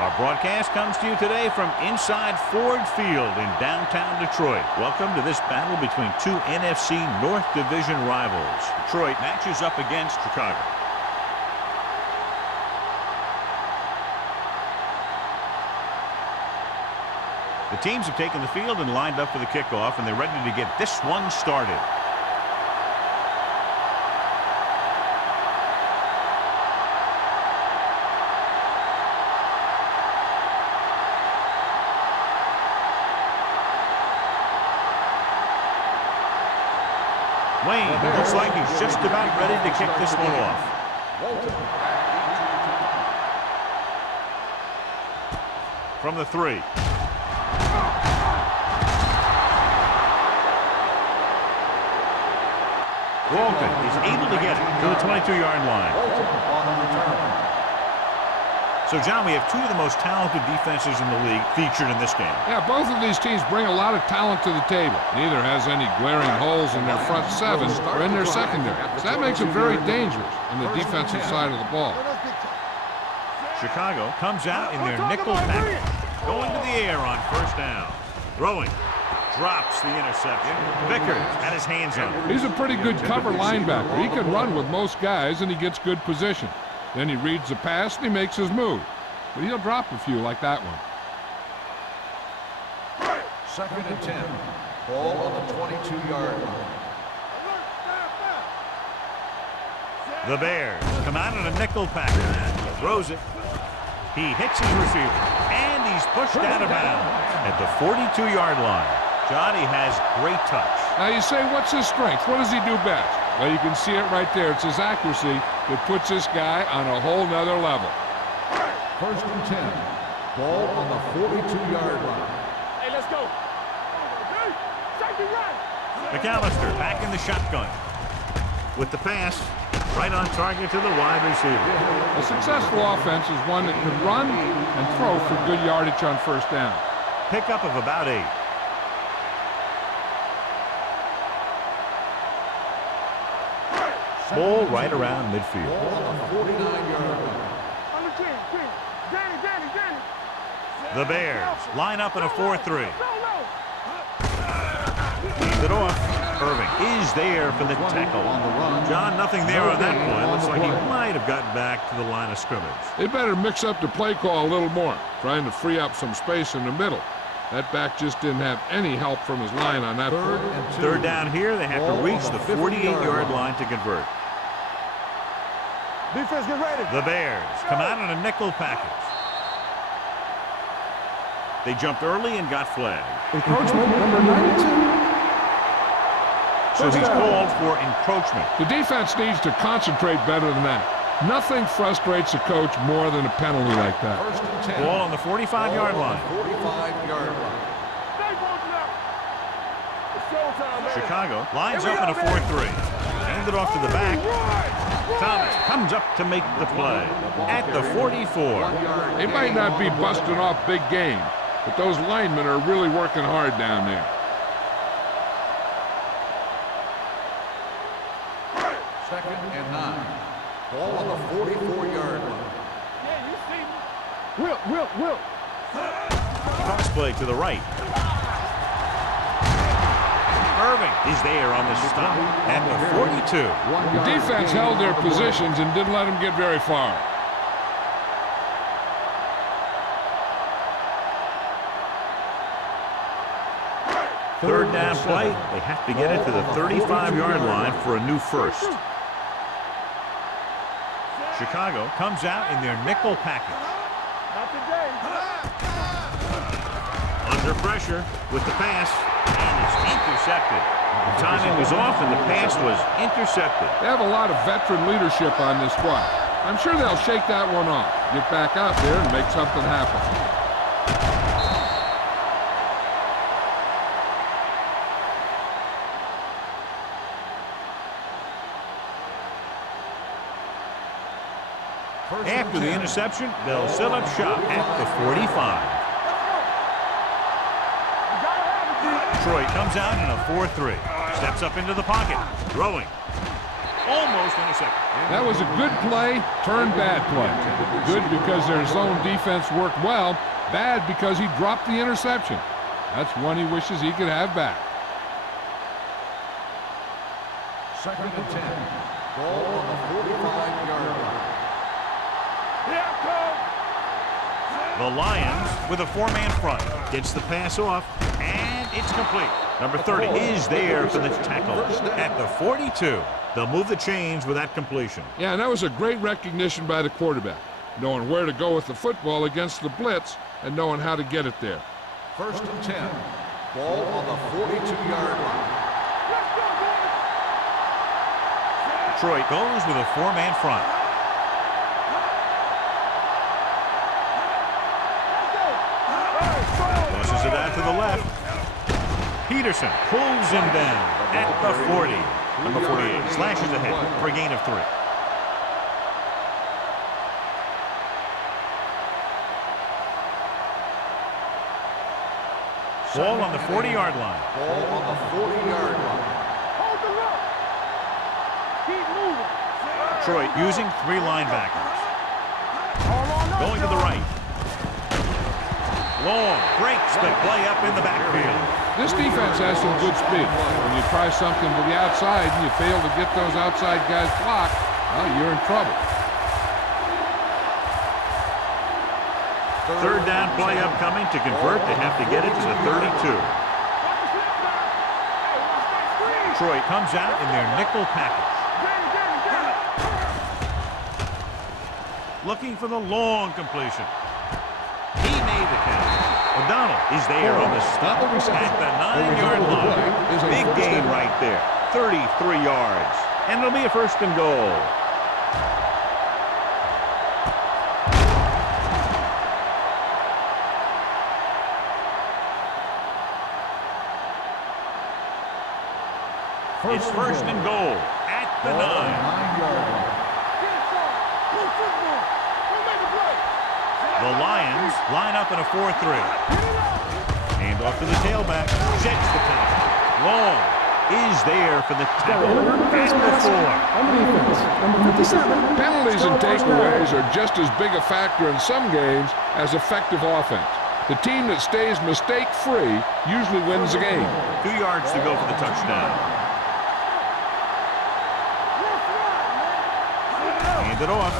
Our broadcast comes to you today from inside Ford Field in downtown Detroit. Welcome to this battle between two NFC North Division rivals. Detroit matches up against Chicago. The teams have taken the field and lined up for the kickoff, and they're ready to get this one started. Wayne looks like he's just about ready to kick this one off. From the 3. Walton is able to get it to the 22-yard line. So, John, we have two of the most talented defenses in the league featured in this game. Yeah, both of these teams bring a lot of talent to the table. Neither has any glaring holes in their front seven or in their secondary. So that makes them very dangerous on the defensive side of the ball. Chicago comes out in their nickel package. Going to the air on first down. Throwing. Drops the interception. Vickers had his hands on it. He's a pretty good cover linebacker. He can run with most guys, and he gets good position. Then he reads the pass, and he makes his move. But he'll drop a few like that one. 2nd and 10. Ball on the 22-yard line. The Bears come out in a nickel package. Throws it. He hits his receiver. And he's pushed out of bounds at the 42-yard line. Johnny has great touch. Now you say, what's his strength? What does he do best? Well, you can see it right there. It's his accuracy that puts this guy on a whole nother level. 1st and 10. Ball on the 42-yard line. Hey, let's go. McAllister back in the shotgun. With the pass, right on target to the wide receiver. A successful offense is one that can run and throw for good yardage on first down. Pickup of about 8. Ball right around midfield. Ball on the 49-yard line. The Bears line up in a 4-3. Leaves it off. Irving is there for the tackle. John, nothing there on that point. Looks like he might have gotten back to the line of scrimmage. They better mix up the play call a little more, trying to free up some space in the middle. That back just didn't have any help from his line on that play. 3rd down here. They have to reach the 48-yard line to convert. Defense, get ready. The Bears come out in a nickel package. They jumped early and got flagged. Encroachment, number 92. So he's called for encroachment. The defense needs to concentrate better than that. Nothing frustrates a coach more than a penalty like that. 1st and 10. Ball on the 45-yard line. 45-yard line. Chicago lines up in a 4-3. Hand it off to the back. Thomas comes up to make the play at the 44. They might not be busting off big game, but those linemen are really working hard down there. 2nd and 9. Ball on the 44-yard line. Will. Cross play to the right. Irving is there on the stop at the 42. The defense held their positions and didn't let them get very far. Third down play. They have to get it to the 35-yard line for a new first. Chicago comes out in their nickel package. Under pressure with the pass, and it's intercepted. The timing was off, and the pass was intercepted. They have a lot of veteran leadership on this squad. I'm sure they'll shake that one off, get back out there, and make something happen. After the interception, they'll set up shop at the 45. Troy comes out in a 4-3. Steps up into the pocket. Throwing. almost intercepted. That was a good play, turned bad play. Good because their zone defense worked well, bad because he dropped the interception. That's one he wishes he could have back. 2nd and 10. Ball on the 45-yard line. The Lions with a 4-man front. Gets the pass off, and it's complete. Number 30 is there for the tackle at the 42. They'll move the chains with that completion. Yeah, and that was a great recognition by the quarterback, knowing where to go with the football against the blitz and knowing how to get it there. 1st and 10. Ball on the 42-yard line. Detroit goes with a 4-man front. Tosses it out to the left. Peterson pulls him down at the 40. Number 48 slashes ahead for a gain of 3. Ball on the 40-yard line. Ball on the 40-yard line. Hold the rock. Keep moving. Detroit using 3 linebackers. Hold on up, Going to the John. right. Long breaks the play up in the backfield. This defense has some good speed. When you try something to the outside and you fail to get those outside guys blocked, well, you're in trouble. 3rd down play upcoming. To convert, they have to get it to the 32. Detroit comes out in their nickel package. Looking for the long completion. He made the catch. O'Donnell is there on the stop at the 9-yard line. Big gain right there. 33 yards. And it'll be a 1st and goal. It's 1st and goal at the 9. 9-yard line. The Lions line up in a 4-3. Hand off to the tailback. Jets the tackle. Long is there for the tackle at the 4. On the defense, number 57. Penalties and takeaways are just as big a factor in some games as effective offense. The team that stays mistake-free usually wins the game. 2 yards to go for the touchdown. Hand it off.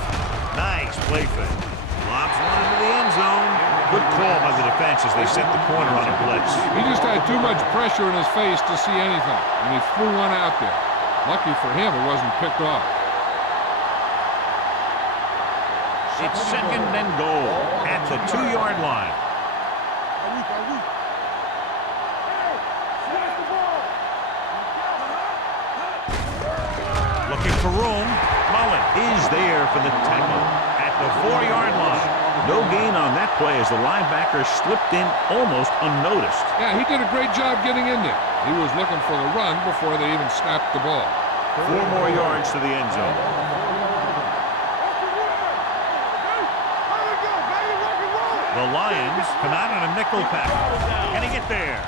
Nice play fake. Lobs one into the end zone. Good call by the defense as they set the corner on a blitz. He just had too much pressure in his face to see anything, and he threw one out there. Lucky for him, it wasn't picked off. It's 2nd and goal at the 2-yard line. Looking for room. Mullen is there for the tackle at the 4-yard line. No gain on that play as the linebacker slipped in almost unnoticed. Yeah, he did a great job getting in there. He was looking for the run before they even snapped the ball. 4 more yards to the end zone. The Lions come out on a nickel pack. Can he get there?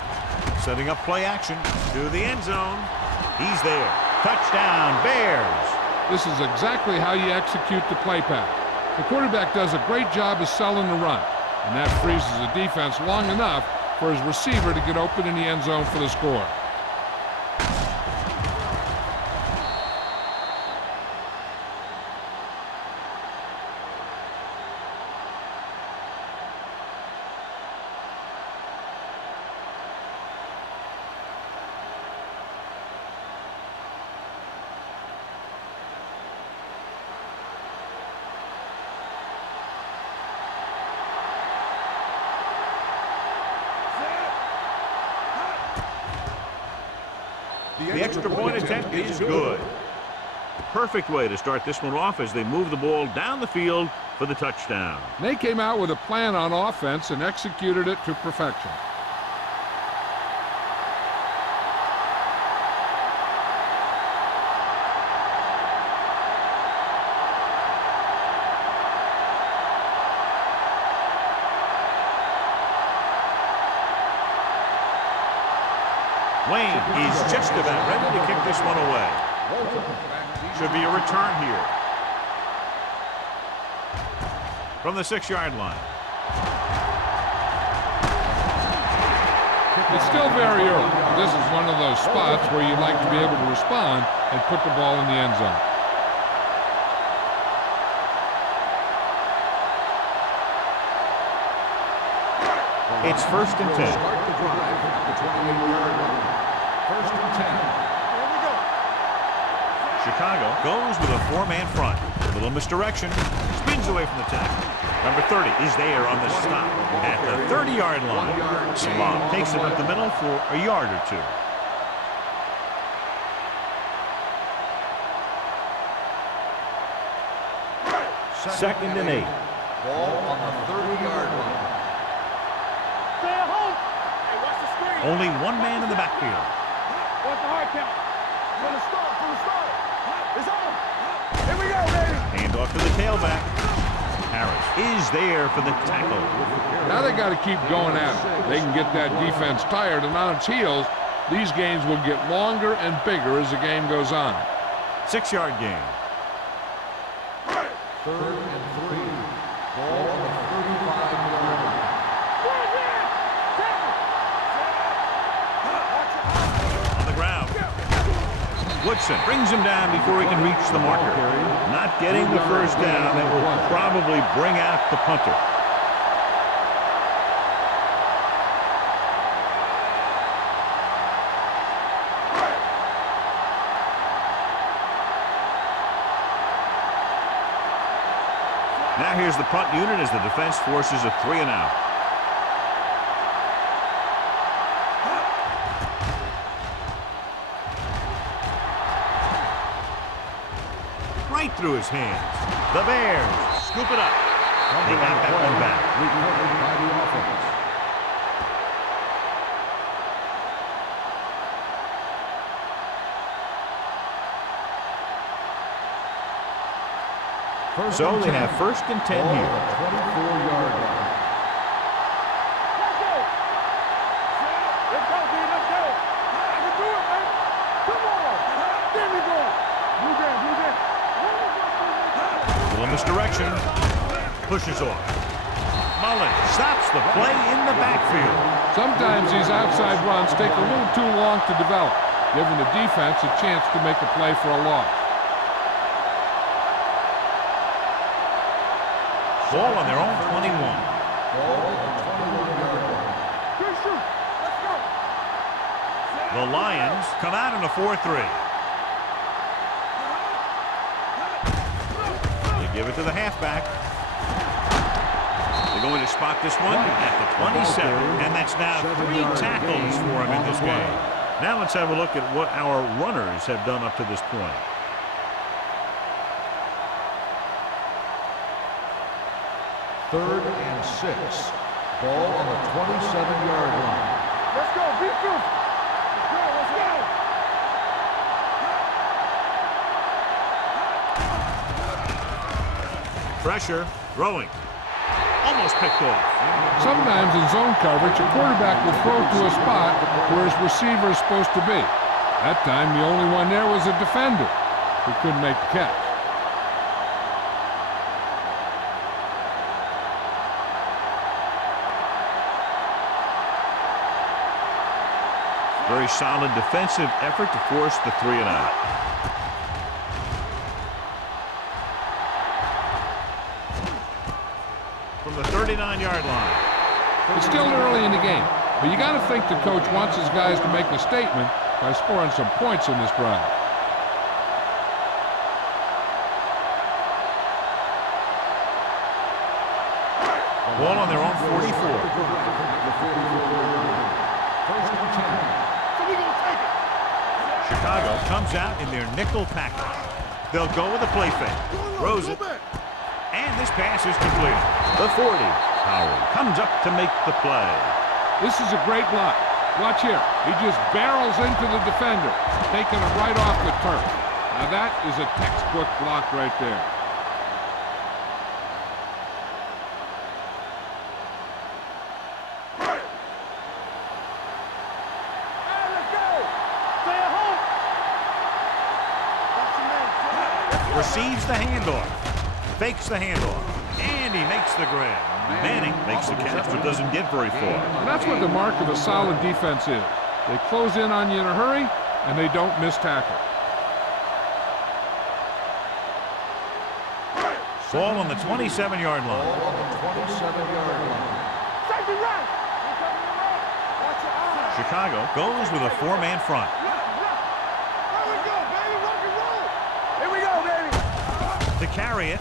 Setting up play action to the end zone. He's there. Touchdown, Bears. This is exactly how you execute the play pack. The quarterback does a great job of selling the run, and that freezes the defense long enough for his receiver to get open in the end zone for the score. The extra point attempt is good. Perfect way to start this one off as they move the ball down the field for the touchdown. They came out with a plan on offense and executed it to perfection. Wayne is just about ready to kick this one away. Should be a return here. From the 6-yard line. It's still very early. This is one of those spots where you'd like to be able to respond and put the ball in the end zone. It's 1st and 10. Start the drive at the 28-yard line. 1st and 10. Here we go. Chicago goes with a 4-man front. A little misdirection. Spins away from the tackle. Number 30 is there on the stop at the 30-yard line. Salah takes it up the middle for a yard or two. Second and 8. Ball on the 30-yard line. Stay at home. Hey, watch the screen. Only one man in the backfield. Watch the hard count. From the start. It's on. Here we go, baby. Hand off to the tailback. Harris is there for the tackle. Now they got to keep going at it. They can get that defense tired and on its heels. These games will get longer and bigger as the game goes on. 6-yard gain. 3rd and 3. Ball on the 35-yard line. On the ground. Woodson brings him down before he can reach the marker. Not getting the first down. That will probably bring out the punter. Now here's the punt unit as the defense forces a 3-and-out. Right through his hands. The Bears scoop it up. They got that one back. Recovered by the offense. So they have 1st and 10 Ball here. on the 24-yard line. Let's go. Let's go, dude. Let's go. I can do it, man. Come on. There we go. Blue down. A little misdirection. Pushes off. Mullen stops the play in the backfield. Sometimes these outside runs take a little too long to develop, giving the defense a chance to make a play for a loss. Ball on their own 21. Ball on the 21-yard line. Good shoot. Let's go. The Lions come out in a 4-3. They give it to the halfback. They're going to spot this one at the 27. And that's now 3 tackles for him in this game. Now let's have a look at what our runners have done up to this point. Third and 6. Ball on the 27-yard line. Let's go. Be fruitful. Let's go. Pressure, throwing. Almost picked off. Sometimes in zone coverage, a quarterback will throw to a spot where his receiver is supposed to be. That time, the only one there was a defender who couldn't make the catch. Very solid defensive effort to force the 3-and-out. From the 39-yard line. It's still early in the game, but you got to think the coach wants his guys to make a statement by scoring some points in this drive. Ball on their own 44. First and 10. So we gonna take it. Chicago comes out in their nickel package. They'll go with a play fake. Throws it. And this pass is completed. The 40. Howard comes up to make the play. This is a great block. Watch here. He just barrels into the defender, taking him right off the turf. Now that is a textbook block right there. Let's go. Stay at home. Watch your man. receives the handoff, fakes the handoff, and he makes the grab. Manning makes the catch, but doesn't get very far. And that's what the mark of a solid defense is. They close in on you in a hurry, and they don't miss tackle. Ball on the 27-yard line. Ball on the 27-yard line. Safety right. Watch your eyes. Chicago goes with a 4-man front. Here we go, baby. Rock and roll. Here we go, baby. To carry it.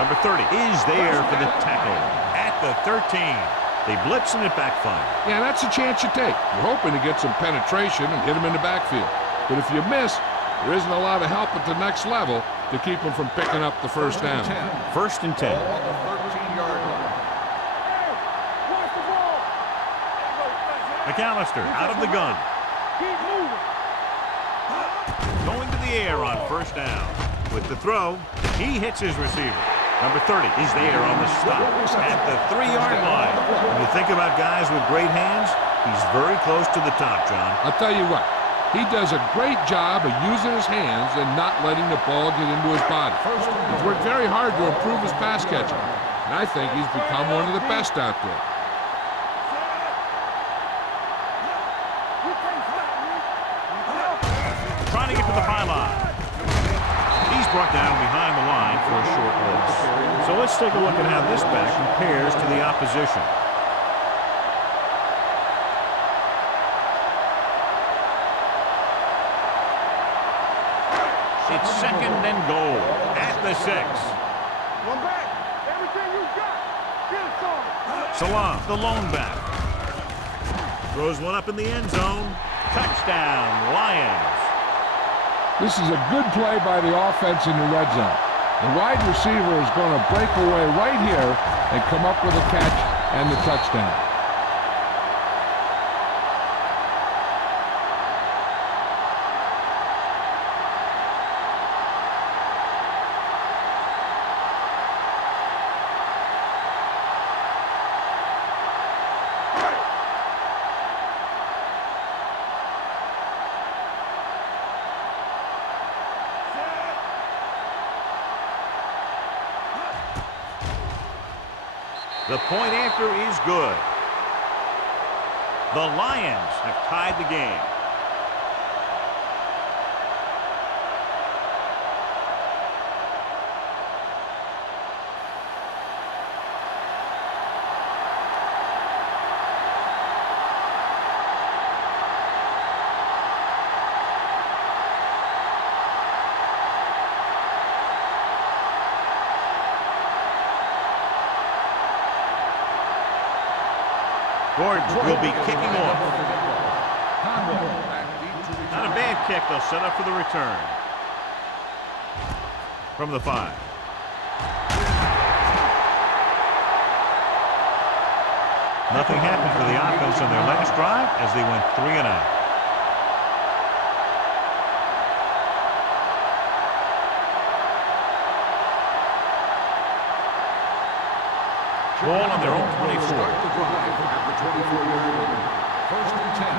Number 30 is there for the tackle at the 13. They blitz and it backfires. Yeah, that's a chance you take. You're hoping to get some penetration and hit him in the backfield. But if you miss, there isn't a lot of help at the next level to keep him from picking up the first down. First and 10. Ball on the 13-yard line. Hey, watch the ball. McAllister out of the gun. Keep moving. Going to the air on first down. With the throw, he hits his receiver. Number 30 is there on the stop at the 3-yard line. When you think about guys with great hands, he's very close to the top, John. I'll tell you what, he does a great job of using his hands and not letting the ball get into his body. He's worked very hard to improve his pass catching, and I think he's become one of the best out there. Trying to get to the pylon. He's brought down behind the line for a short loss. So let's take a look at how this back compares to the opposition. It's second and goal at the 6. One back. Everything you got. Get it started. Salam, the lone back. Throws one up in the end zone. Touchdown, Lions. This is a good play by the offense in the red zone. The wide receiver is going to break away right here and come up with a catch and the touchdown. The point after is good. The Lions have tied the game. Gordon will be kicking off. Not a bad kick. They'll set up for the return. From the 5. Nothing happened for the offense on their last drive as they went 3 and out. Ball on their own 24. Start the drive at the 24-yard line. First and 10.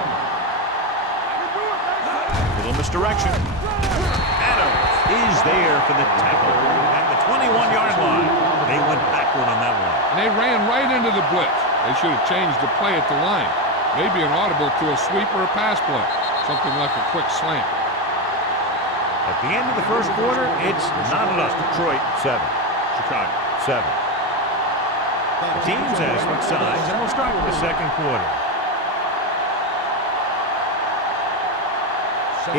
Little misdirection. Adams is there for the tackle at the 21-yard line. They went backward on that one. And they ran right into the blitz. They should have changed the play at the line. Maybe an audible to a sweep or a pass play. Something like a quick slant. At the end of the first quarter, it's not enough. Detroit 7. Chicago 7. The teams have switched sides, and we'll start with the second quarter.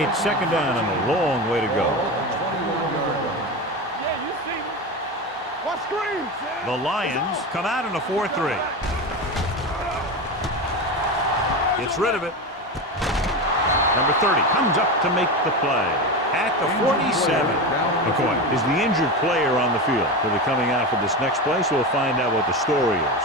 It's second down and a long way to go. Yeah, you see me. What scream? The Lions come out in a 4-3. Gets rid of it. Number 30 comes up to make the play at the 47. McCoy is the injured player on the field. He'll be coming out for this next play, so we'll find out what the story is.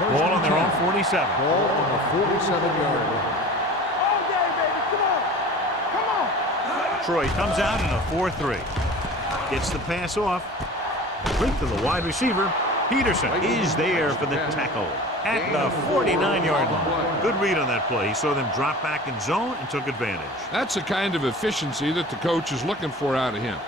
Ball on their own 47. Ball on the 47-yard line. All day, baby. Come on. Come on. Troy comes out in a 4-3. Gets the pass off. Complete to the wide receiver. Peterson is there for the tackle at the 49-yard line. Good read on that play. He saw them drop back in zone and took advantage. That's the kind of efficiency that the coach is looking for out of him.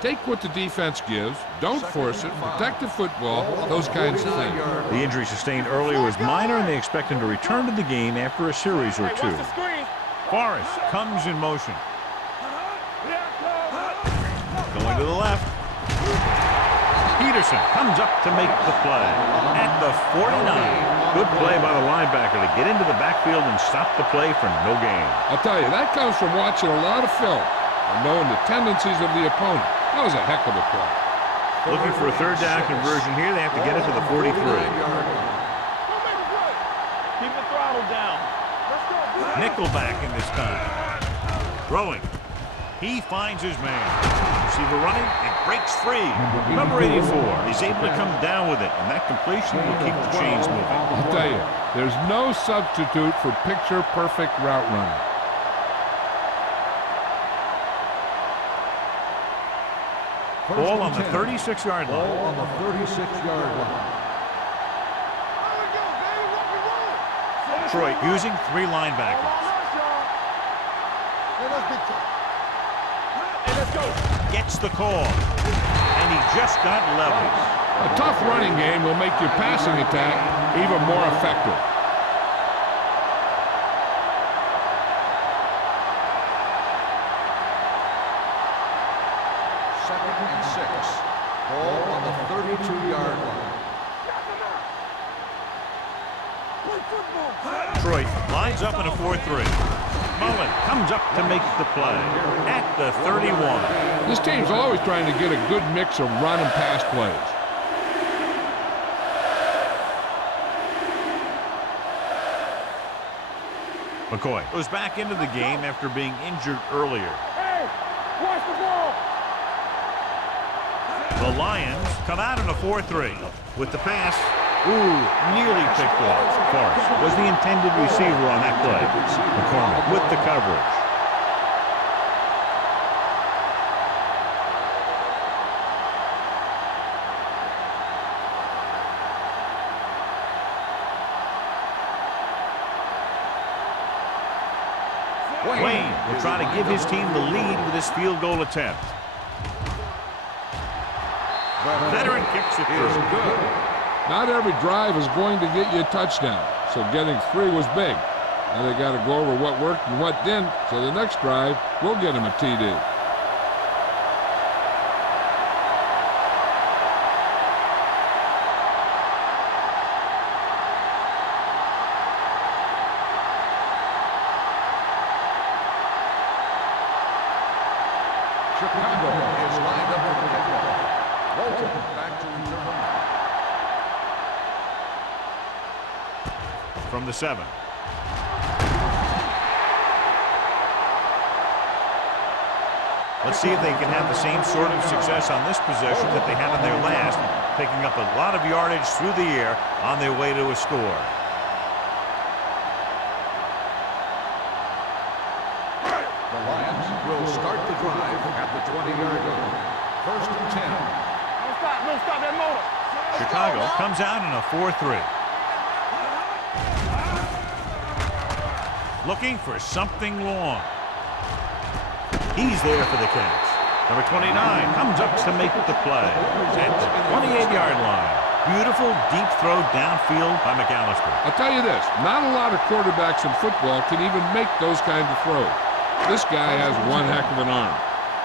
Take what the defense gives, don't force it, protect the football, those kinds of things. The injury sustained earlier was minor, and they expect him to return to the game after a series or two. Forrest comes in motion. Going to the left. Peterson comes up to make the play at the 49. Good play by the linebacker to get into the backfield and stop the play for no gain. I'll tell you, that comes from watching a lot of film and knowing the tendencies of the opponent. That was a heck of a play. Looking for a third down conversion here. They have to get it to the 43. Keep the throttle down. Nickelback in this time. Throwing. He finds his man. Receiver running and breaks free. Number 84 is able to come down with it, and that completion will keep the chains moving. I'll tell you, there's no substitute for picture-perfect route running. Ball on the 36-yard line. Ball on the 36-yard line. Detroit using 3 linebackers. Gets the call, and he just got leveled. A tough running game will make your passing attack even more effective. Second and 6. Ball on the 32-yard line. Detroit lines up in a 4-3. Mullen comes up to make the play at the 31. This team's always trying to get a good mix of run and pass plays. McCoy goes back into the game after being injured earlier. Hey, watch the ball. The Lions come out in a 4-3 with the pass. Nearly picked off. Forrest was the intended receiver on that play. McCormick with the coverage. Wayne will try to give his team the lead with his field goal attempt. Veteran kicks it through. Good. Not every drive is going to get you a touchdown, so getting 3 was big. Now they got to go over what worked and what didn't, so the next drive will get him a TD. Chicago is lined up for the kickoff. Walton back to return. From the 7. Let's see if they can have the same sort of success on this possession that they had on their last, picking up a lot of yardage through the air on their way to a score. The Lions will start the drive at the 20-yard line. First and 10. Don't stop that motor. Chicago comes out in a 4-3. Looking for something long. He's there for the catch. Number 29 comes up to make the play at the 28-yard line. Beautiful deep throw downfield by McAllister. I'll tell you this, not a lot of quarterbacks in football can even make those kinds of throws. This guy has one heck of an arm.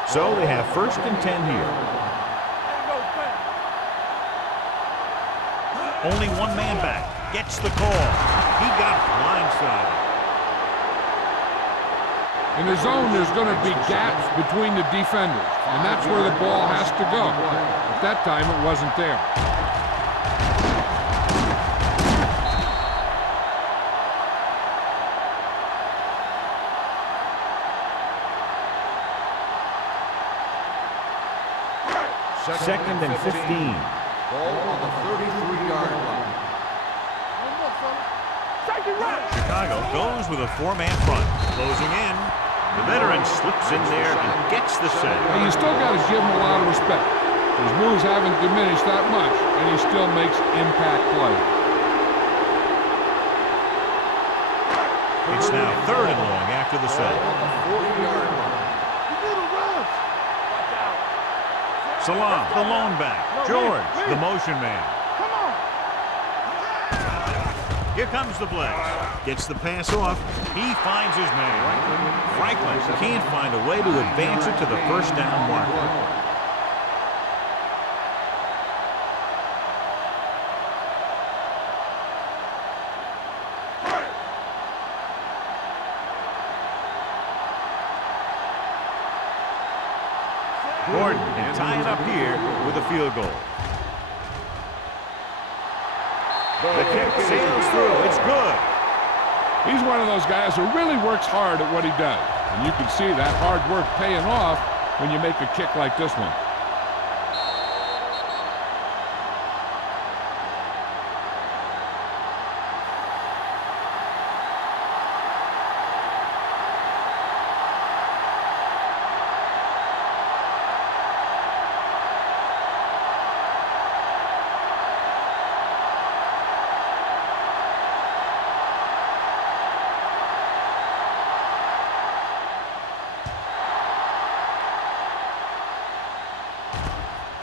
So they have first and 10 here. Only one man back. Gets the call. He got blindsided. In the zone, there's going to be gaps between the defenders, and that's where the ball has to go. At that time, it wasn't there. Second and 15. Ball on the 33-yard line. Chicago goes with a 4-man front. Closing in. The veteran slips in there and gets the save. And you still got to give him a lot of respect. His moves haven't diminished that much, and he still makes impact plays. It's now 3rd and long after the Ball sack. on the 40-yard line. You need a rush. Watch out. Salam, the lone back. George, the motion man. Come on. Here comes the blitz. Gets the pass off. He finds his man. Franklin can't find a way to advance it to the first down marker. Gordon can tie it up here with a field goal. The kick sails through. It's good. He's one of those guys who really works hard at what he does. And you can see that hard work paying off when you make a kick like this one.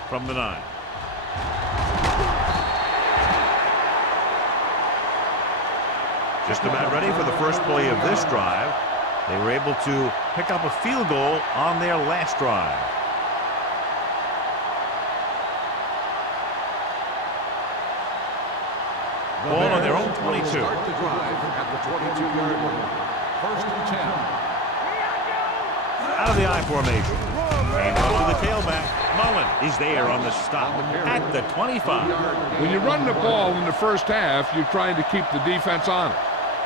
From the 9. Just about ready for the first play of this drive. They were able to pick up a field goal on their last drive. Ball on their own 22. Start the drive at the 22-yard line. 1st and 10. Out of the I formation. And to the tailback. Mullen is there on the stop at the 25. When you run the ball in the first half, you're trying to keep the defense on it.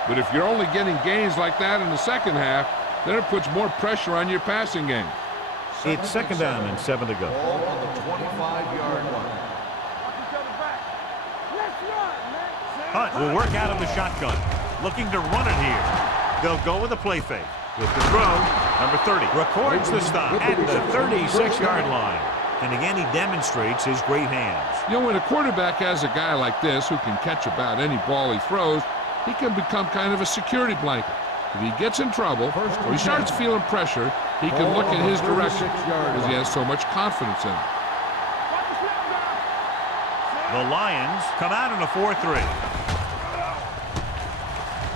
But if you're only getting gains like that in the second half, then it puts more pressure on your passing game. It's 2nd down and 7 to go. Ball on the 25-yard line. Watch each other back. Let's run, man. Hunt will work out of the shotgun. Looking to run it here. They'll go with a play fake. With the throw, number 30 records the stop at the 36-yard line. And again, he demonstrates his great hands. You know, when a quarterback has a guy like this who can catch about any ball he throws, he can become kind of a security blanket. If he gets in trouble or he starts feeling pressure, he can look in his direction because he has so much confidence in him. The Lions come out in a 4-3.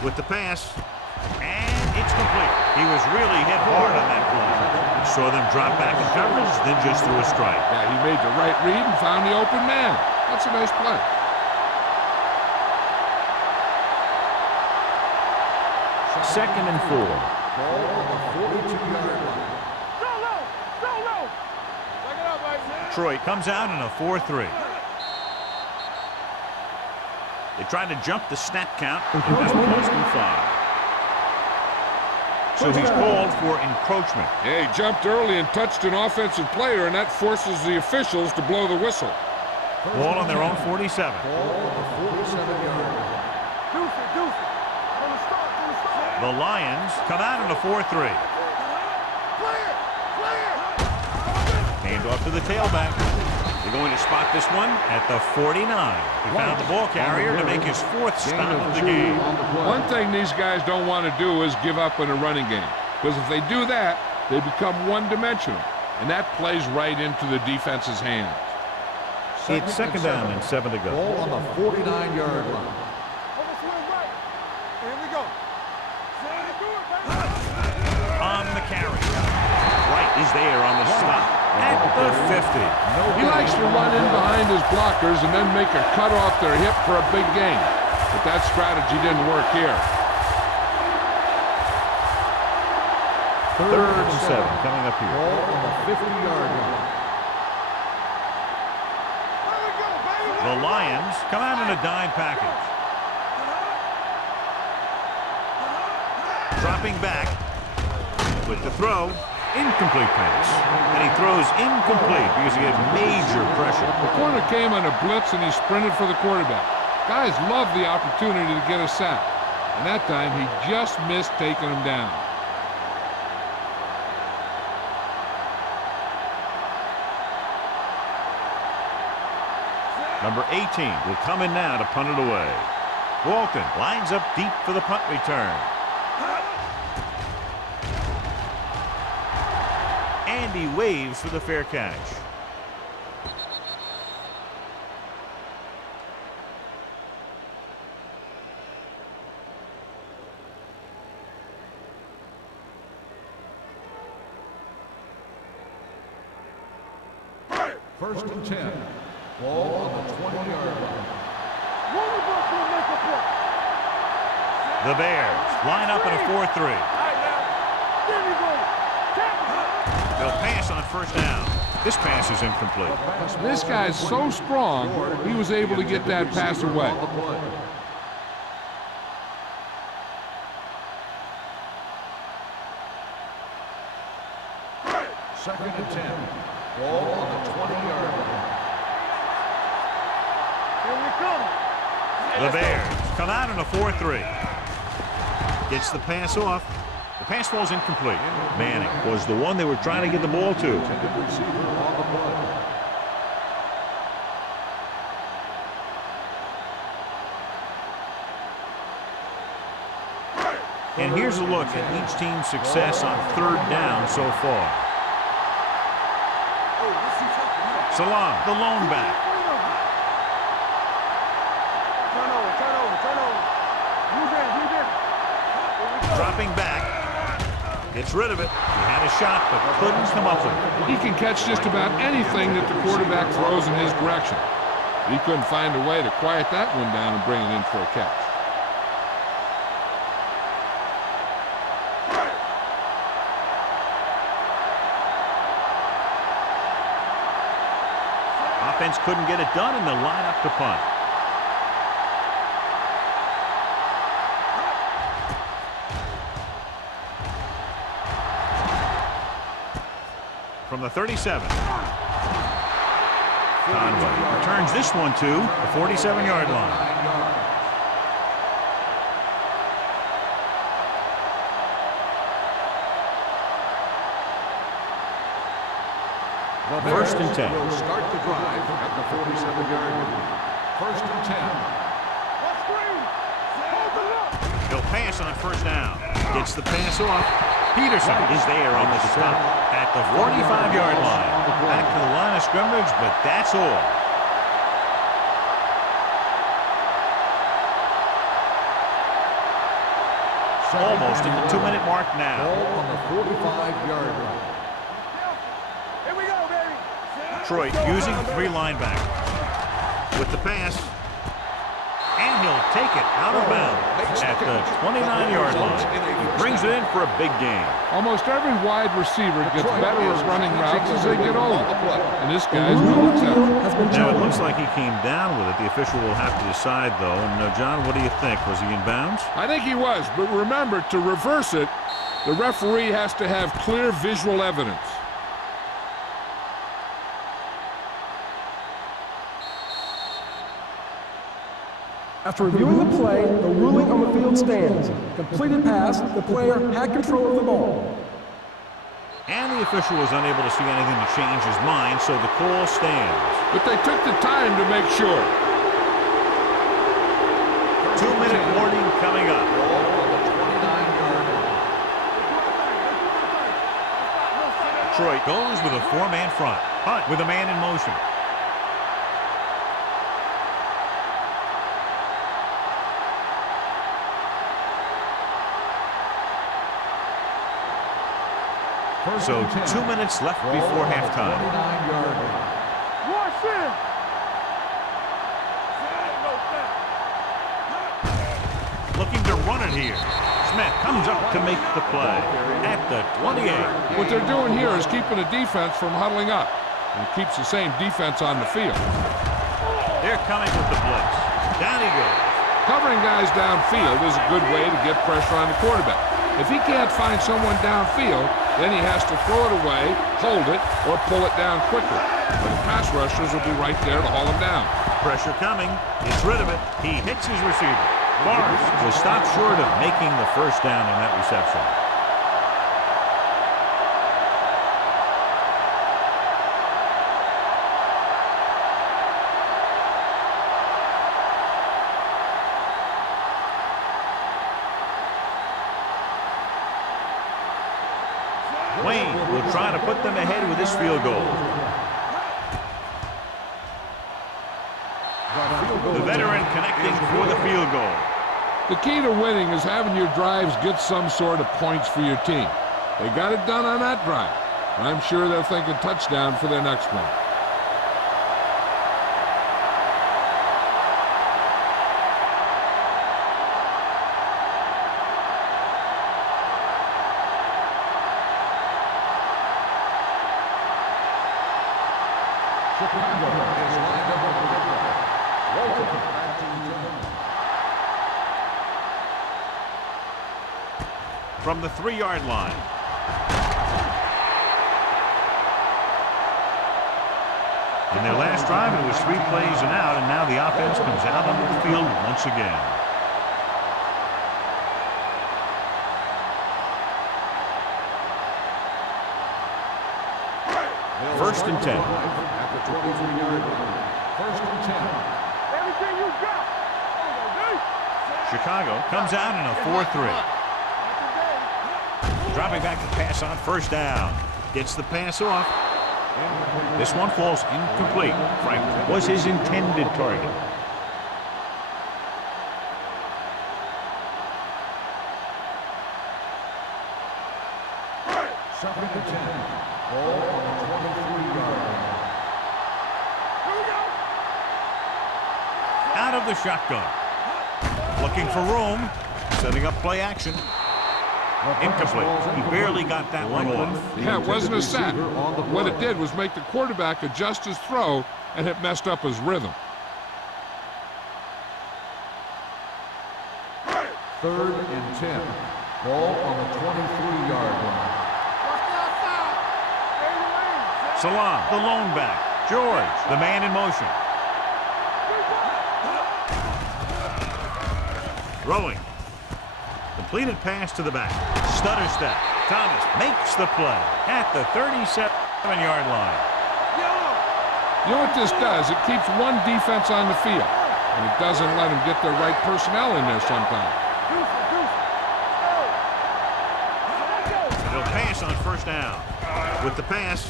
With the pass, and it's complete. He was really hit hard on that play. Saw them drop back in coverage, then just threw a strike. Yeah, he made the right read and found the open man. That's a nice play. Second and 4. Ball on the 42-yard line. Go low. Go low. Back it up, baby. Detroit comes out in a 4-3. They tried to jump the snap count. It was close to 5. So he's called for encroachment. Yeah, he jumped early and touched an offensive player, and that forces the officials to blow the whistle. Ball on their own 47. Ball on the 47-yard line. Deuce it, deuce it. Gonna start, gonna start. The Lions come out in a 4-3. Play it, play it. Hand off to the tailback. They're going to spot this one at the 49. He found the ball carrier to make his 4th stop of the game. One thing these guys don't want to do is give up in a running game, because if they do that, they become one-dimensional, and that plays right into the defense's hands. It's 2nd down and 7 to go. Ball on the 49-yard line. Over swing right. Here we go. Do it, baby. On the carry. Wright is there on the stop at the 50. He likes to run in behind his blockers and then make a cut off their hip for a big gain. But that strategy didn't work here. 3rd and 7 coming up here. Ball on the 50-yard line. There we go, baby. The Lions come out in a dime package. Dropping back with the throw. Incomplete pass. And he throws incomplete because he had major pressure. The corner came on a blitz and he sprinted for the quarterback. Guys love the opportunity to get a sack. And that time he just missed taking him down. Number 18 will come in now to punt it away. Walton lines up deep for the punt return. And he waves for the fair catch. First and 10. Ball on the 20-yard line. The Bears line up in a 4-3. They'll pass on first down. This pass is incomplete. This guy's so strong, he was able to get that pass away. Second and 10. Ball on the 20-yard line. The Bears come out in a 4-3. Gets the pass off. The pass falls incomplete. Manning was the one they were trying to get the ball to. Intended receiver on the play. And here's a look at each team's success on third down so far. Salam, the lone back. Dropping back. Gets rid of it. He had a shot, but couldn't come up with it. He can catch just about anything that the quarterback throws in his direction. He couldn't find a way to quiet that one down and bring it in for a catch. Offense couldn't get it done, and they'll line up to punt. From the 37. Conway returns this one to the 47-yard line. First and 10. Will start the drive at the 47-yard line. First and 10. He'll pass on first down. Gets the pass off. Peterson is there on the stop at the 45-yard line. Back to the line of scrimmage, but that's all. Almost at the 2-minute mark now. Ball on the 45-yard line. Detroit using 3 linebackers. With the pass. And he'll take it out of bounds at the 29-yard line. He brings it in for a big game. Almost every wide receiver gets better at running routes as they get older. And this guy's no exception. Now, it looks like he came down with it. The official will have to decide, though. And, John, what do you think? Was he in bounds? I think he was, but remember, to reverse it, the referee has to have clear visual evidence. After reviewing the play, the ruling on the field stands. Completed pass, the player had control of the ball. And the official was unable to see anything to change his mind, so the call stands. But they took the time to make sure. 2-minute warning coming up. Ball on the 29-yard line. Detroit goes with a 4-man front. Hunt with a man in motion. So 2 minutes left before halftime. 29-yard line. Looking to run it here. Smith comes up to make the play at the 28. What they're doing here is keeping the defense from huddling up. And it keeps the same defense on the field. They're coming with the blitz. Down he goes. Covering guys downfield is a good way to get pressure on the quarterback. If he can't find someone downfield, then he has to throw it away, hold it, or pull it down quickly. But the pass rushers will be right there to haul him down. Pressure coming. Gets rid of it. He hits his receiver. Barnes was stopped short of making the first down on that reception. Wayne will try to put them ahead with this field goal. The veteran connecting for the field goal. The key to winning is having your drives get some sort of points for your team. They got it done on that drive. And I'm sure they're thinking touchdown for their next one. Chicago is lined up on the football. Welcome back to the From the 3-yard line. In their last drive, it was 3 plays and out, and now the offense comes out onto the field once again. First and 10. at the 23-yard line. First and 10. Everything you got. Chicago comes out in a 4-3. Dropping back to pass on first down. Gets the pass off. This one falls incomplete. Frank was his intended target. Second and 10. Ball on the 23-yard line. Out of the shotgun. Looking for room. Setting up play action. Incomplete. He barely got that one off. Yeah, it wasn't a sack. What it did was make the quarterback adjust his throw, and it messed up his rhythm. Third and 10. Ball on the 23-yard line. Salam, the lone back. George, the man in motion. Throwing. Completed pass to the back. Stutter step. Thomas makes the play at the 37-yard line. You know what this does? It keeps one defense on the field, and it doesn't let them get the right personnel in there sometimes. They'll pass on first down. With the pass,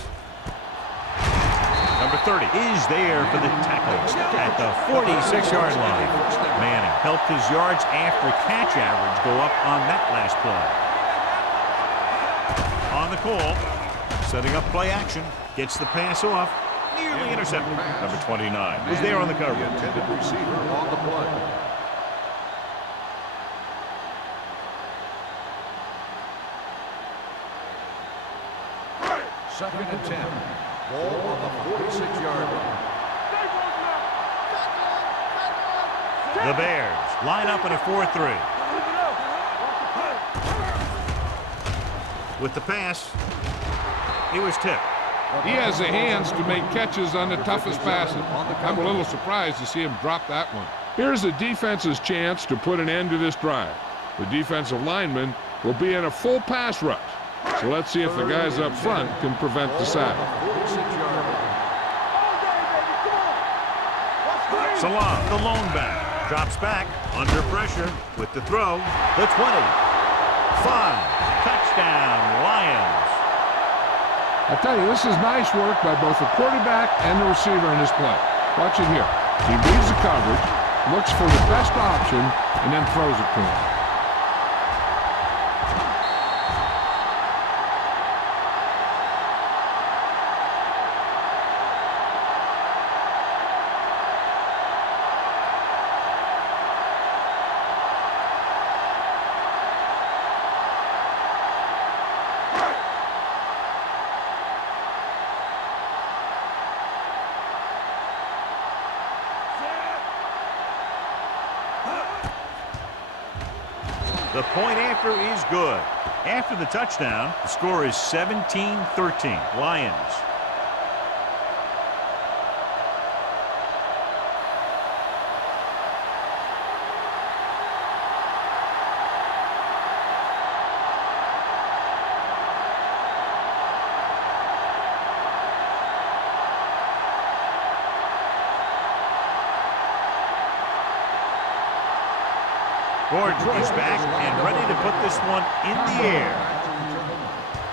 number 30 is there for the tackle at the 46-yard line. Manning helped his yards after catch average go up on that last play. On the call, setting up play action, gets the pass off, nearly intercepted. Number 29 was there on the cover. The intended receiver on the play. Second and 10. Ball on the 46-yard line. The Bears line up in a 4-3. With the pass, he was tipped. He has the hands to make catches on the toughest passes. I'm a little surprised to see him drop that one. Here's the defense's chance to put an end to this drive. The defensive lineman will be in a full pass rush. So let's see if the guys up front can prevent the sack. Salam, the lone back, drops back under pressure with the throw. The 20. 5. Touchdown, Lions. I tell you, this is nice work by both the quarterback and the receiver in this play. Watch it here. He reads the coverage, looks for the best option, and then throws it to him. The point after is good. After the touchdown, the score is 17-13. Lions. Gordon is back and ready to put this one in the air.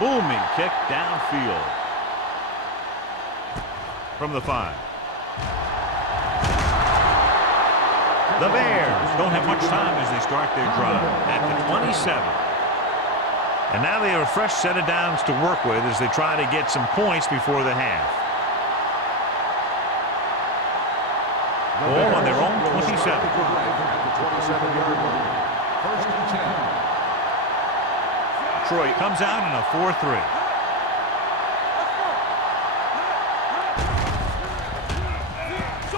Booming kick downfield. From the 5. The Bears don't have much time as they start their drive at the 27. And now they have a fresh set of downs to work with as they try to get some points before the half. Ball on their own 27. At the 27-yard line. First and 10. Detroit comes out in a 4-3.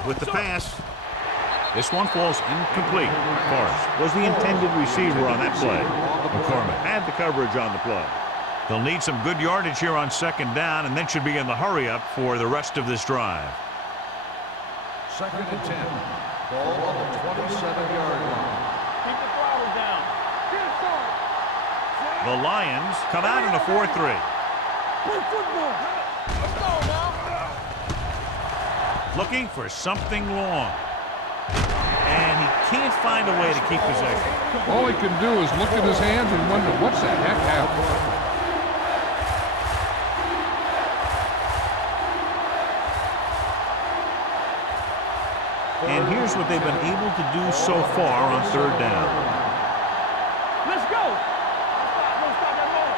With the pass, this one falls incomplete. Forrest was the intended receiver on that play. McCormick had the coverage on the play. They'll need some good yardage here on second down and then should be in the hurry-up for the rest of this drive. Second and 10. Ball on the 27-yard line. Keep the throttle down. Get it started. The Lions come out in a 4-3. Play football. Let's go now. Looking for something long. And he can't find a way to keep possession. All he can do is look at his hands and wonder what the heck happened. And here's what they've been able to do so far on third down. Let's go. Don't stop that ball.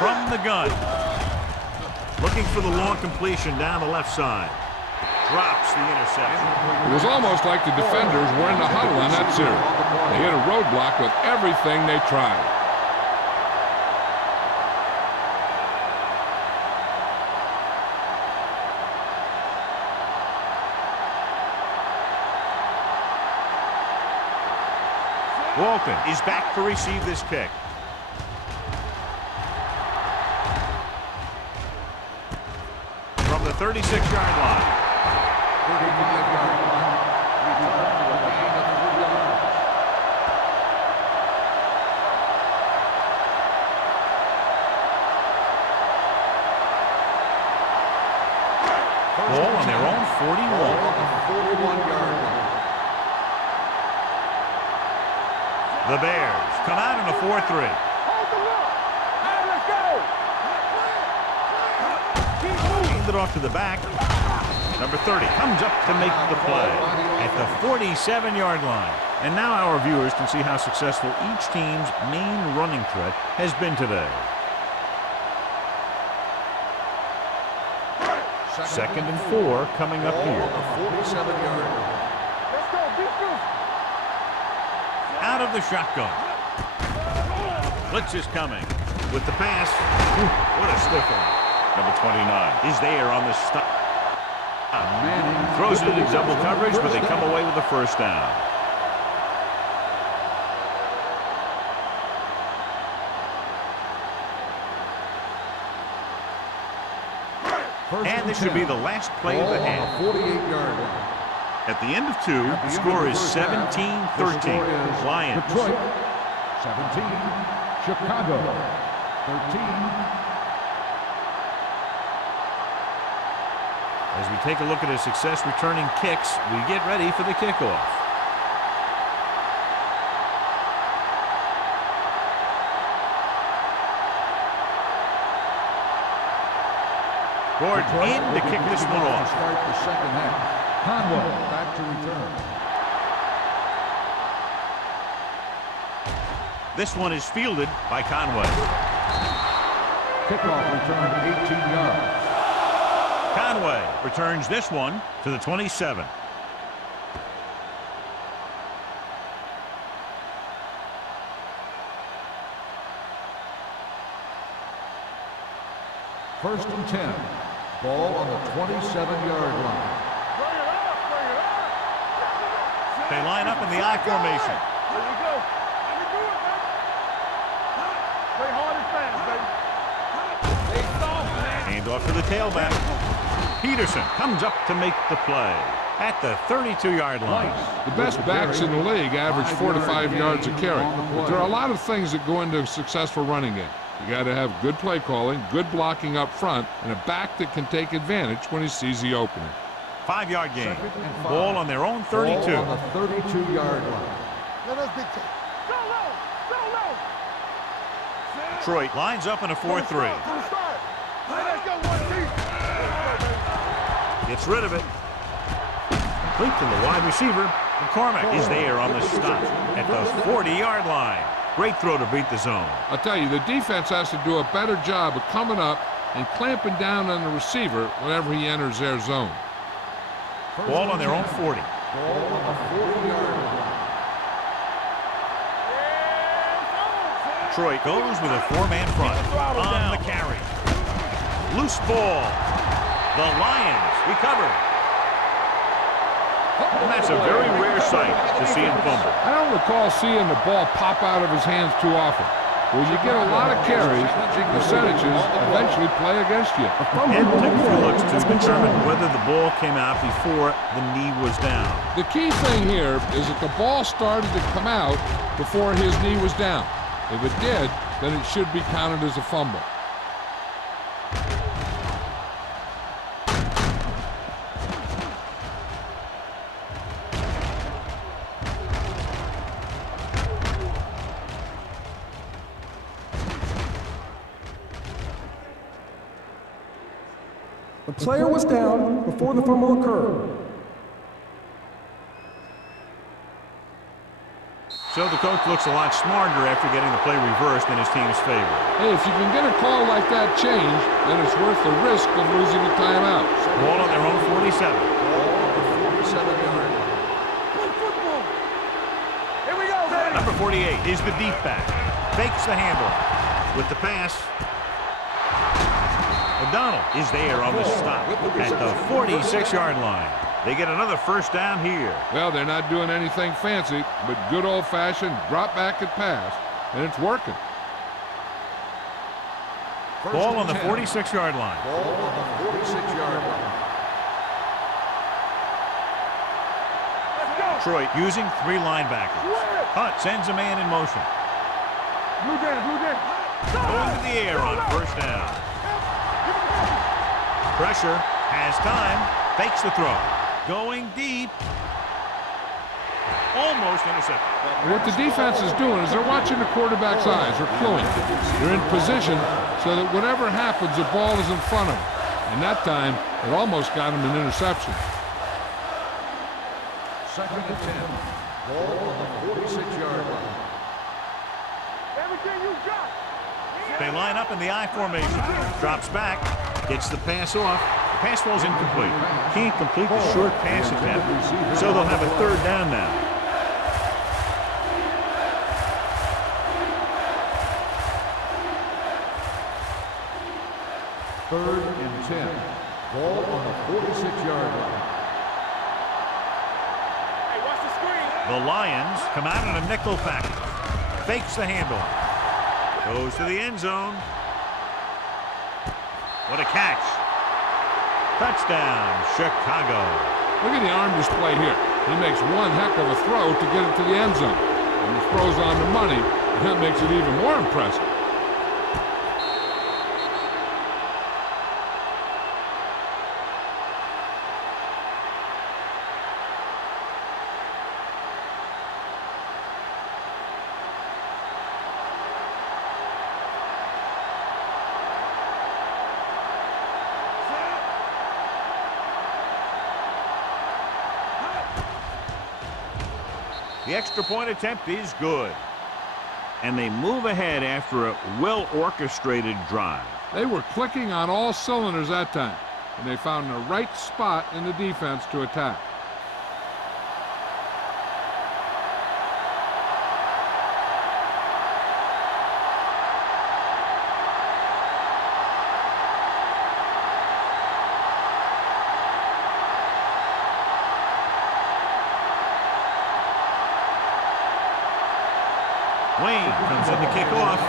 From the gun. Looking for the long completion down the left side. Drops the interception. It was almost like the defenders were in the huddle on that series. They hit a roadblock with everything they tried. Walton is back to receive this kick. From the 36-yard line. 35-yard line. Return for a gain of 3 yards. Ball on their own 41. Ball on the 41-yard line. The Bears come out in a 4-3. Hold the look. Hey, let's go. Keep moving. Hand it off to the back. Number 30 comes up to make the play at the 47-yard line. And now our viewers can see how successful each team's main running threat has been today. Second and 4 coming up Ball here. on the 47-yard line. Let's go. Defense. Out of the shotgun. Blitz is coming. With the pass. What a stiff one. Number 29 is there on the stop. Throws it in double coverage, but they come away with the first down. And this should be the last play of the half. 48-yard line. At the end of 2, the score is 17-13. Lions. Detroit, 17. Chicago, 13. As we take a look at his success returning kicks, we get ready for the kickoff. Gordon in to kick this one off. Start the second half. Conway back to return. This one is fielded by Conway. Kickoff return 18 yards. Conway returns this one to the 27. First and 10. Ball on the 27-yard line. Bring it up. Bring it up. They line up in the I formation. There you go. I can do it, baby. Play hard and fast, baby. Stay soft, man. Hand off to the tailback. Peterson comes up to make the play at the 32-yard line. The best backs in the league average 4 to 5 yards a carry. But there are a lot of things that go into a successful running game. You got to have good play calling, good blocking up front, and a back that can take advantage when he sees the opening. 5-yard gain. Second and 5. Ball on their own 32. Ball on the 32-yard line. Let us be. Go low. Go low. Detroit lines up in a 4-3. Gets rid of it. Complete to the wide receiver. McCormick is there on the stop at the 40-yard line. Great throw to beat the zone. I'll tell you, the defense has to do a better job of coming up and clamping down on the receiver whenever he enters their zone. Ball on their own 40. Detroit goes with a 4-man front on the carry. Loose ball. The Lions recover. And that's a very rare sight to see him fumble. I don't recall seeing the ball pop out of his hands too often. When you get a lot of carries, percentages eventually play against you. And take a few looks to determine whether the ball came out before the knee was down. The key thing here is that the ball started to come out before his knee was down. If it did, then it should be counted as a fumble. The player was down before the fumble occurred. So the coach looks a lot smarter after getting the play reversed in his team's favor. Hey, if you can get a call like that changed, then it's worth the risk of losing a timeout. Ball on their own 47. Here we go, baby. Number 48 is the deep back. Fakes the handle. With the pass. O'Donnell is there on the stop at the 46-yard line. They get another first down here. Well, they're not doing anything fancy, but good old-fashioned drop back and pass, and it's working. Ball on the 46-yard line. Ball on the 46-yard line. Detroit using 3 linebackers. Hunt sends a man in motion. Blue down. Going to the air on first down. Pressure, has time, fakes the throw. Going deep. Almost intercepted. What the defense is doing is they're watching the quarterback's eyes. They're cluing. They're in position so that whatever happens, the ball is in front of them. And that time, it almost got him an interception. 2nd and 10. Ball on the 46-yard line. Everything you got. They line up in the I formation. Drops back. Gets the pass off. The pass falls incomplete. Can't complete the short pass attempt. So they'll have a 3rd down now. Third and 10. Ball on the 46-yard line. Hey, watch the screen. The Lions come out in a nickel package. Fakes the handle. Goes to the end zone. What a catch. Touchdown, Chicago. Look at the arm display here. He makes one heck of a throw to get it to the end zone. And he throws on the money, and that makes it even more impressive. The extra point attempt is good. And they move ahead after a well-orchestrated drive. They were clicking on all cylinders that time, and they found the right spot in the defense to attack. Wayne comes in to kick off.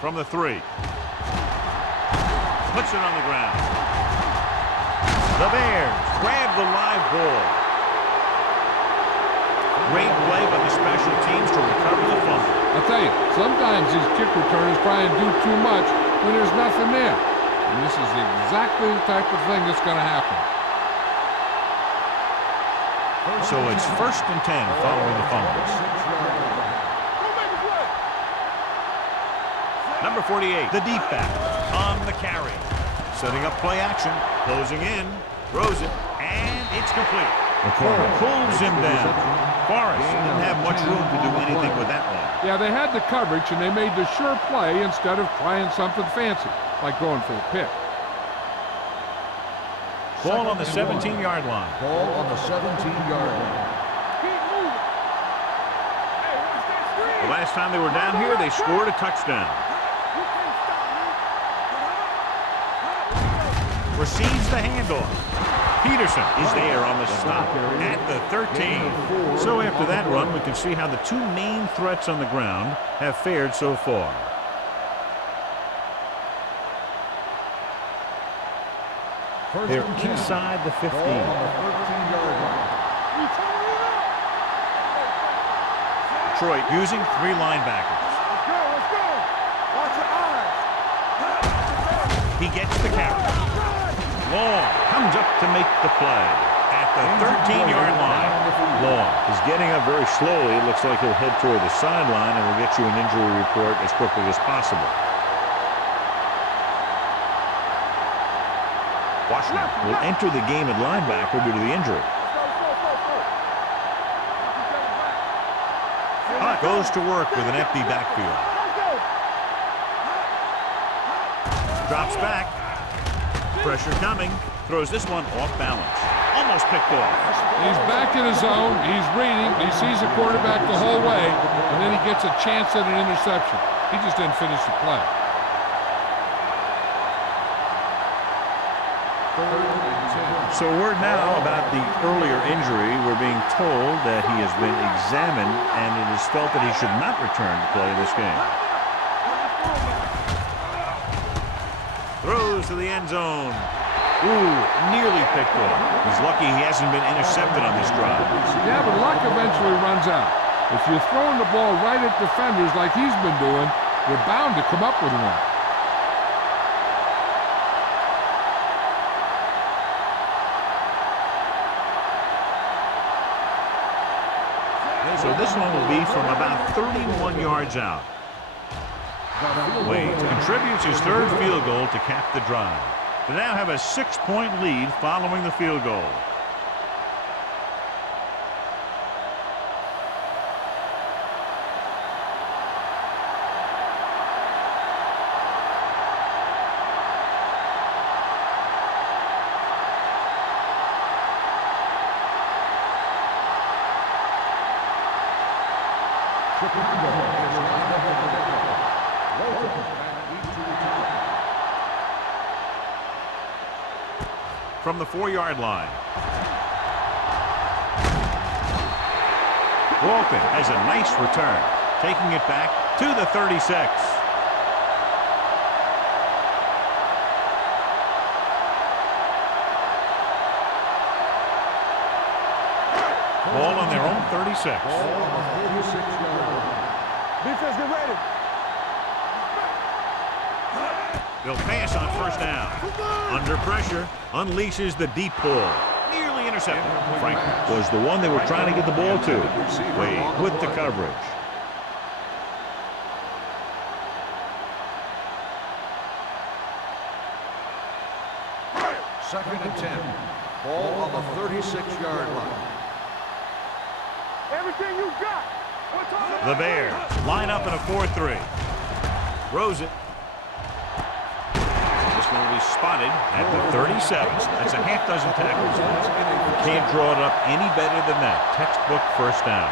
From the 3. Puts it on the ground. The Bears grab the live ball. Great play by the special teams to recover the fumble. I'll tell you, sometimes these kick returners try and do too much when there's nothing there. And this is exactly the type of thing that's going to happen. So it's 1st and 10 following the fumbles. Number 48, the deep back on the carry. Setting up play action, closing in, throws it, and it's complete. The corner pulls him down. Forrest didn't have much room to do anything with that one. Yeah, they had the coverage, and they made the sure play instead of trying something fancy, like going for a pick. Ball on the 17-yard line. Ball on the 17-yard line. The last time they were down here, they scored a touchdown. Receives the handoff. Peterson is there on the stop at the 13. So after that run, we can see how the two main threats on the ground have fared so far. They're inside the 15. Detroit using 3 linebackers. Let's go. Watch your eyes. He gets the carry. Long comes up to make the play at the 13-yard line. Long is getting up very slowly. It looks like he'll head toward the sideline, and we'll get you an injury report as quickly as possible. Washington will enter the game at linebacker due to the injury. Hunt goes to work with an empty backfield. Drops back. Pressure coming. Throws this one off balance. Almost picked off. He's back in his zone. He's reading. He sees the quarterback the whole way, and then he gets a chance at an interception. He just didn't finish the play. So word now about the earlier injury. We're being told that he has been examined, and it is felt that he should not return to play this game. Throws to the end zone. Ooh, nearly picked off. He's lucky he hasn't been intercepted on this drive. Yeah, but luck eventually runs out. If you're throwing the ball right at defenders like he's been doing, you're bound to come up with one. So this one will be from about 31 yards out. Wade contributes his 3rd field goal to cap the drive. They now have a 6-point lead following the field goal. From the 4-yard line. Walton has a nice return, taking it back to the 36. Ball on their own 36. Defense, get ready. They'll pass on 1st down. Under pressure, unleashes the deep ball. Nearly intercepted. Franklin was the one they were trying to get the ball to. Wade with the coverage. Second and 10. Ball on the 36-yard line. Everything you got. The Bears line up in a 4-3. Throws it. This one will be spotted at the 37. That's a half dozen tackles. Can't draw it up any better than that. Textbook 1st down.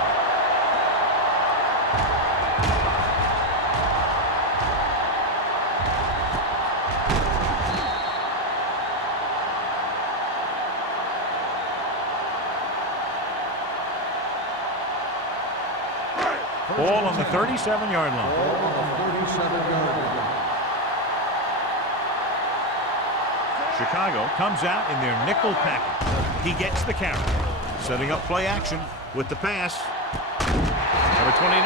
Ball on the 37-yard line. Ball on the 37-yard line. Chicago comes out in their nickel package. He gets the carry. Setting up play action with the pass. Number 29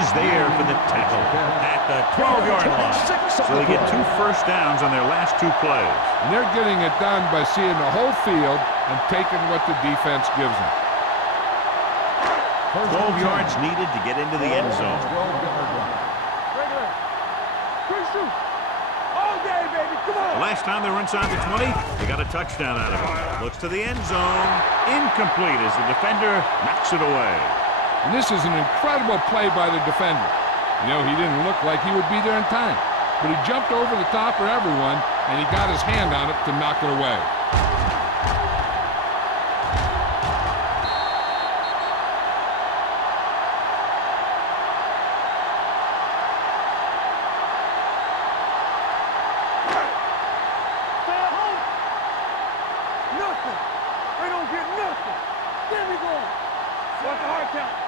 is there for the tackle at the 12-yard line. So they get 2 first downs on their last 2 plays. And they're getting it done by seeing the whole field and taking what the defense gives them. 12 yards needed to get into the end zone. 12-yard line. Regular. Quick shoot. All day, baby. Come on. The last time they were inside the 20, they got a touchdown out of it. Looks to the end zone. Incomplete as the defender knocks it away. And this is an incredible play by the defender. You know, he didn't look like he would be there in time, but he jumped over the top of everyone, and he got his hand on it to knock it away. Stay at home. Nothing. They don't get nothing. There we go. What's the hard count?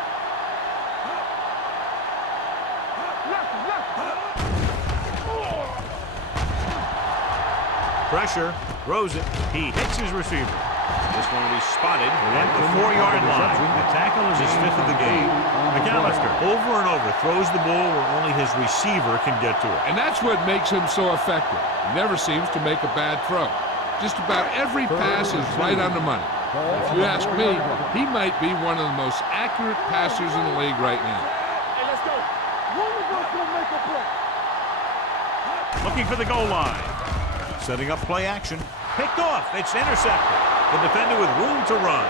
Pressure, throws it. He hits his receiver. This one will be spotted at the 4-yard line. The tackle is his 5th of the game. McAllister over and over throws the ball where only his receiver can get to it. And that's what makes him so effective. He never seems to make a bad throw. Just about every pass is right on the money. If you ask me, he might be one of the most accurate passers in the league right now. Hey, let's go. One of us gonna make a play. Looking for the goal line. Setting up play action. Picked off. It's intercepted. The defender with room to run.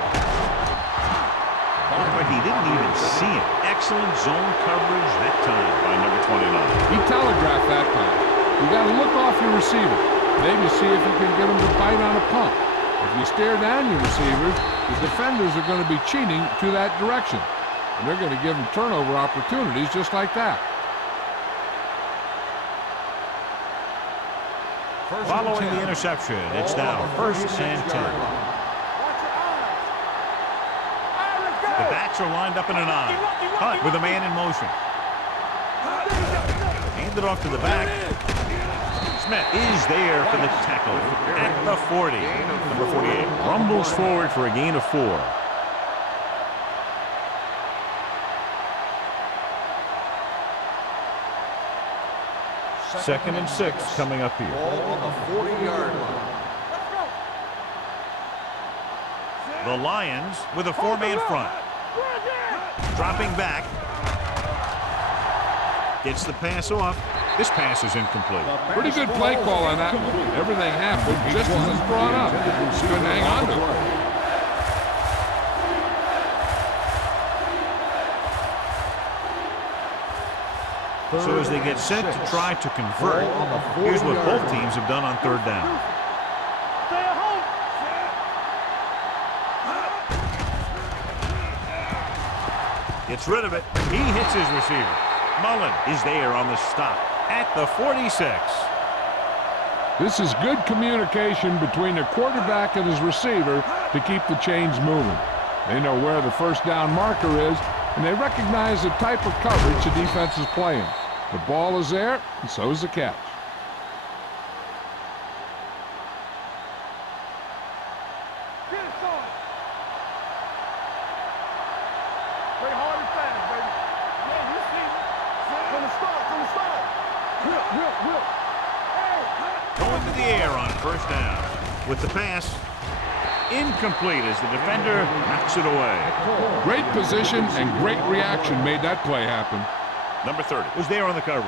Looked like he didn't even see it. Excellent zone coverage that time by number 29. He telegraphed that time. You got to look off your receiver. Maybe see if you can get him to bite on a pump. If you stare down your receivers, the defenders are going to be cheating to that direction. And they're going to give them turnover opportunities just like that. Following the interception, it's now 1st and 10. Watch your eyes. All right, let's go. The backs are lined up in an I. Hunt with a man in motion. Hand it off to the back. Smith is there for the tackle at the 40. Number 48 rumbles forward for a gain of 4. Second and 6 coming up here. Ball on the 40-yard line. The Lions with a 4-man front. Dropping back. Gets the pass off. This pass is incomplete. Pretty good play call on that one. Everything happened just as it's brought up. Couldn't hang on to it. So as they get set to try to convert, here's what both teams have done on 3rd down. Stay at home. Gets rid of it. He hits his receiver. Mullen is there on the stop at the 46. This is good communication between the quarterback and his receiver to keep the chains moving. They know where the 1st down marker is, and they recognize the type of coverage the defense is playing. The ball is there, and so is the catch. Get it going. Play hard and fast, baby. Yeah, you see it. From the start, from the start. Will. Hey. Going to the air on 1st down. With the pass, incomplete as the defender knocks it away. Great position and great reaction made that play happen. Number 30 was there on the coverage.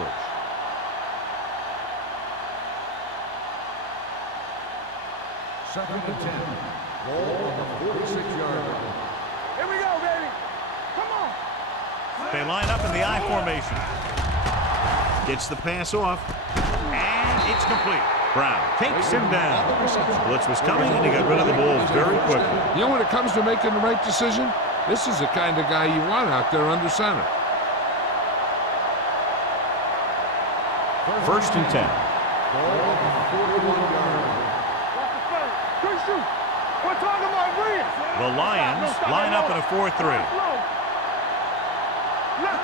Second and 10. Ball on the 46-yard line. Here we go, baby. Come on. They line up in the I formation. Gets the pass off, and it's complete. Brown takes him down. Blitz was coming, and he got rid of the ball very quickly. You know, when it comes to making the right decision, this is the kind of guy you want out there under center. 1st and 10. Ball on the 41-yard line. Watch the play. Good shoot. We're talking about Williams. The Lions line up in a 4-3. Left.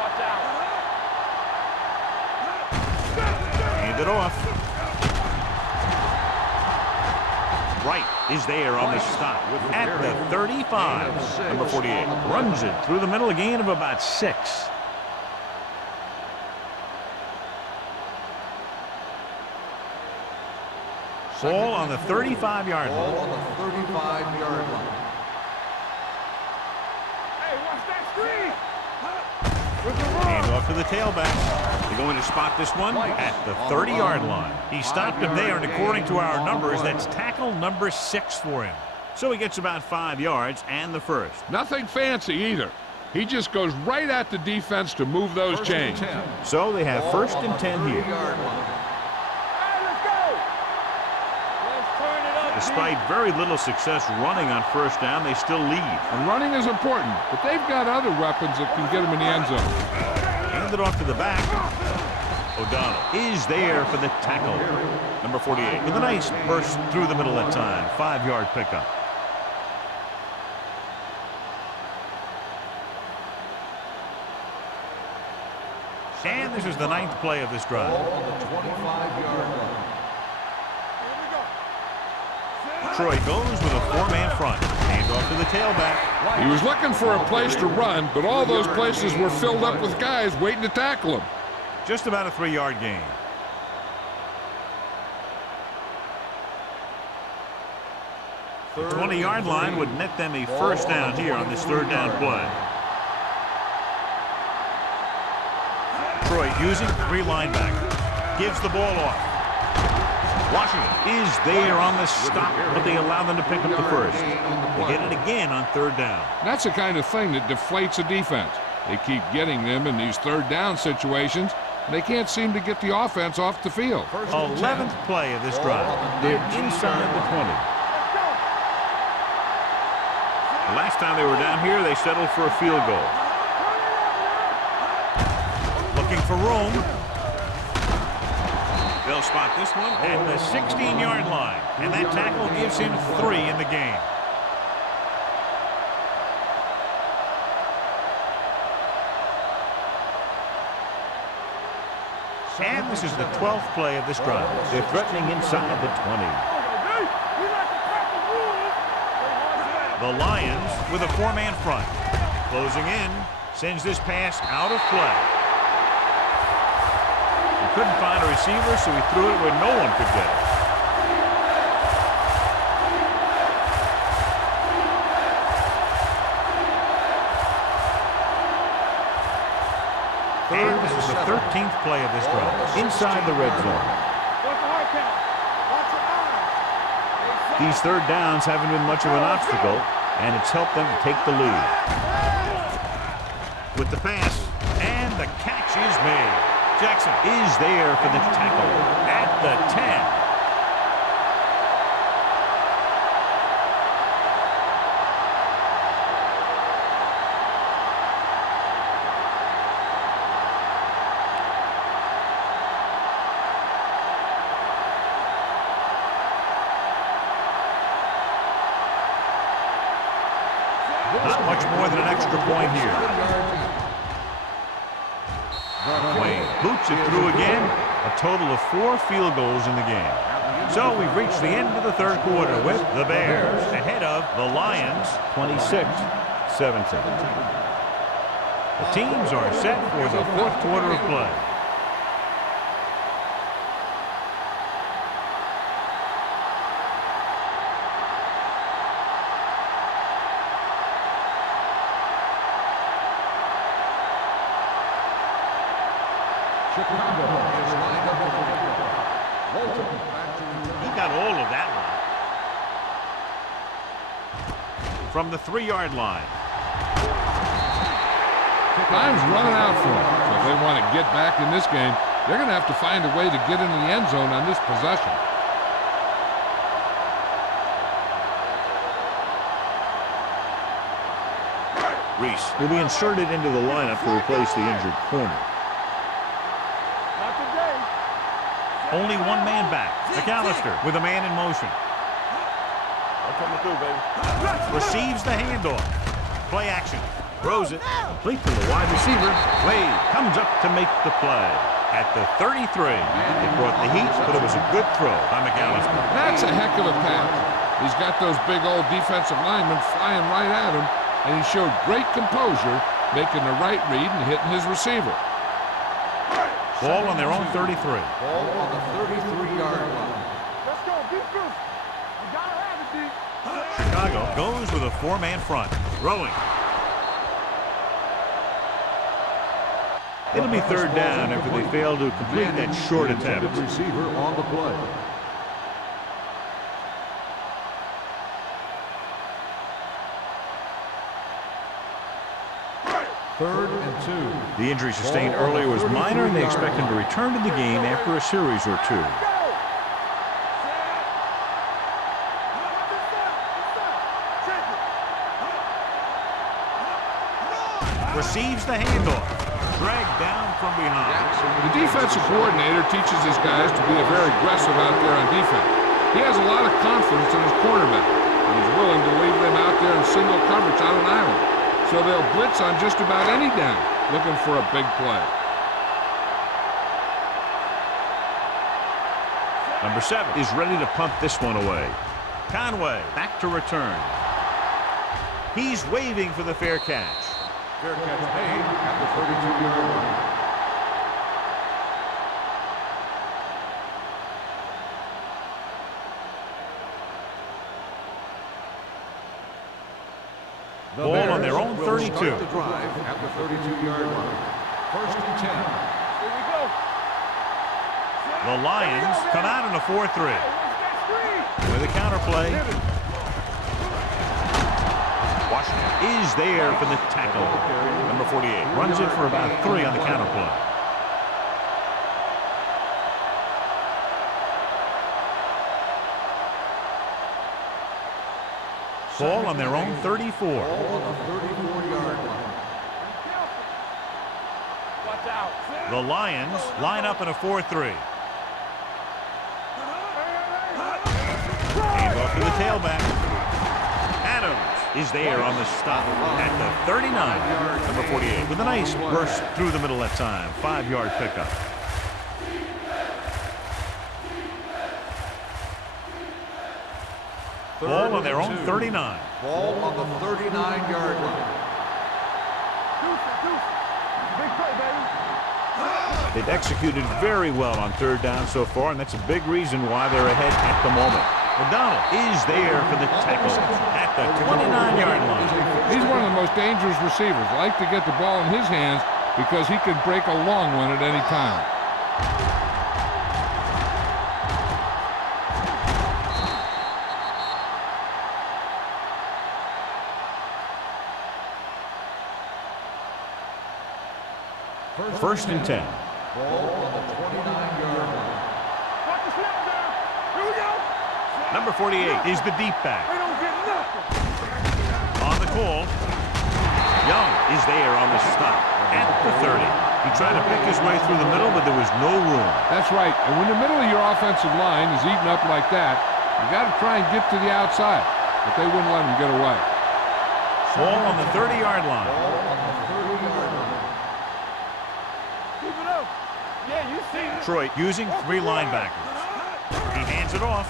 Watch out. Hand it off. Wright is there on the stop at the 35. Number 48 runs it through the middle, a gain of about 6. Ball on the 35-yard Ball line. on the 35-yard line. Hey, Hand off to the tailback. They're going to spot this one at the 30-yard line. He stopped him there, and according to our numbers, that's tackle number 6 for him. So he gets about 5 yards and the first. Nothing fancy either. He just goes right at the defense to move those chains. So they have first and 10 here. Despite very little success running on first down, they still lead. And running is important, but they've got other weapons that can get them in the end zone. Hand it off to the back. O'Donnell is there for the tackle. Number 48 with a nice burst through the middle that time. 5-yard pickup. And this is the 9th play of this drive. Troy goes with a 4-man front. Hand off to the tailback. He was looking for a place to run, but all those places were filled up with guys waiting to tackle him. Just about a 3-yard gain. The 20-yard line would net them a first down here on this 3rd down play. Troy using 3 linebackers. Gives the ball off. Washington is there on the stop, but they allow them to pick up the first. They get it again on 3rd down. That's the kind of thing that deflates a defense. They keep getting them in these 3rd down situations, and they can't seem to get the offense off the field. 11th play of this drive. They're inside the 20. The last time they were down here, they settled for a field goal. Looking for room. They'll spot this one at the 16-yard line, and that tackle gives him 3 in the game. And this is the 12th play of this drive. They're threatening inside the 20. The Lions with a 4-man front. Closing in, sends this pass out of play. He couldn't find a receiver, so he threw it where no one could get it. And this is the 13th play of this drive, inside the red zone. These 3rd downs haven't been much of an obstacle, and it's helped them take the lead. With the pass, and the catch is made. Jackson is there for the tackle at the 10. Not much more than an extra point here. Wayne boots it through again. A total of 4 field goals in the game. So we've reached the end of the 3rd quarter with the Bears ahead of the Lions 26-17. The teams are set for the 4th quarter of play. He got all of that one. From the 3-yard line. Time's running out for them. So if they want to get back in this game, they're going to have to find a way to get into the end zone on this possession. Reese will be inserted into the lineup to replace the injured corner. Only 1 man back. McAllister with a man in motion. Receives the handoff. Play action. Throws it. Complete to the wide receiver. Wade comes up to make the play. At the 33. It brought the heat, but it was a good throw by McAllister. That's a heck of a pass. He's got those big old defensive linemen flying right at him, and he showed great composure, making the right read and hitting his receiver. Ball on their own 33. Ball on the 33-yard line. Let's go, defense. You gotta have it, D. Chicago goes with a 4-man front. Throwing. It'll be third down after they fail to complete that short attempt. Receiver on the play. Third and 2. The injury sustained earlier was minor, and they expect him to return to the game after a series or two. Receives the handoff. Dragged down from behind. The defensive coordinator teaches his guys to be very aggressive out there on defense. He has a lot of confidence in his quarterback, and he's willing to leave them out there in single coverage on an island. So they'll blitz on just about any down, looking for a big play. Number 7 is ready to punt this one away. Conway back to return. He's waving for the fair catch. Fair catch made at the 32-yard line. Ball on their own 32. Start the drive at the 32-yard line. First and 10. Here we go. The Lions come out in a 4-3. With a counter play. Washington is there for the tackle. Number 48 runs it for about 3 on the counter play. Ball on their own 34. Ball on the 34-yard line. Watch out. The Lions line up in a 4-3. Hand off to the tailback. Adams is there on the stop at the 39. Number 48 with a nice burst through the middle that time. 5-yard pickup. Ball on their own 39. Ball on the 39-yard line. Big play, baby. They've executed very well on third down so far, and that's a big reason why they're ahead at the moment. McDonald is there for the tackle at the 29-yard line. He's one of the most dangerous receivers. Like to get the ball in his hands because he can break a long one at any time. First and 10. Ball on the 29-yard line. Watch the snap down. Here we go. Number 48 is the deep back. They don't get nothing. On the call, Young is there on the stop at the 30. He tried to pick his way through the middle, but there was no room. That's right. And when the middle of your offensive line is eaten up like that, you got to try and get to the outside. But they wouldn't let him get away. Ball on the 30-yard line. Ball on the 30-yard line. Keep it up. Yeah, you see it. Detroit using 3 linebackers. He hands it off.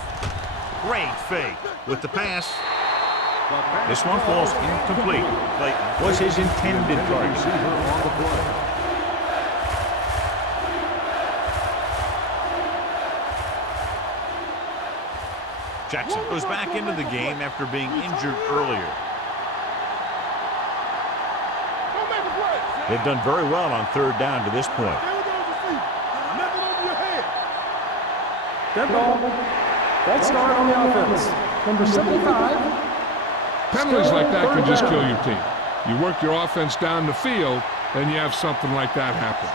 Great fake with the pass. This one falls incomplete. Like was his intended target. Receiver on the play. Jackson goes back into the game after being injured earlier. Don't make a play. They've done very well on third down to this point. There goes your feet. Never over your head. Dead ball. Dead start on the offense. Number 75. Penalties like that can just kill your team. You work your offense down the field, then you have something like that happen.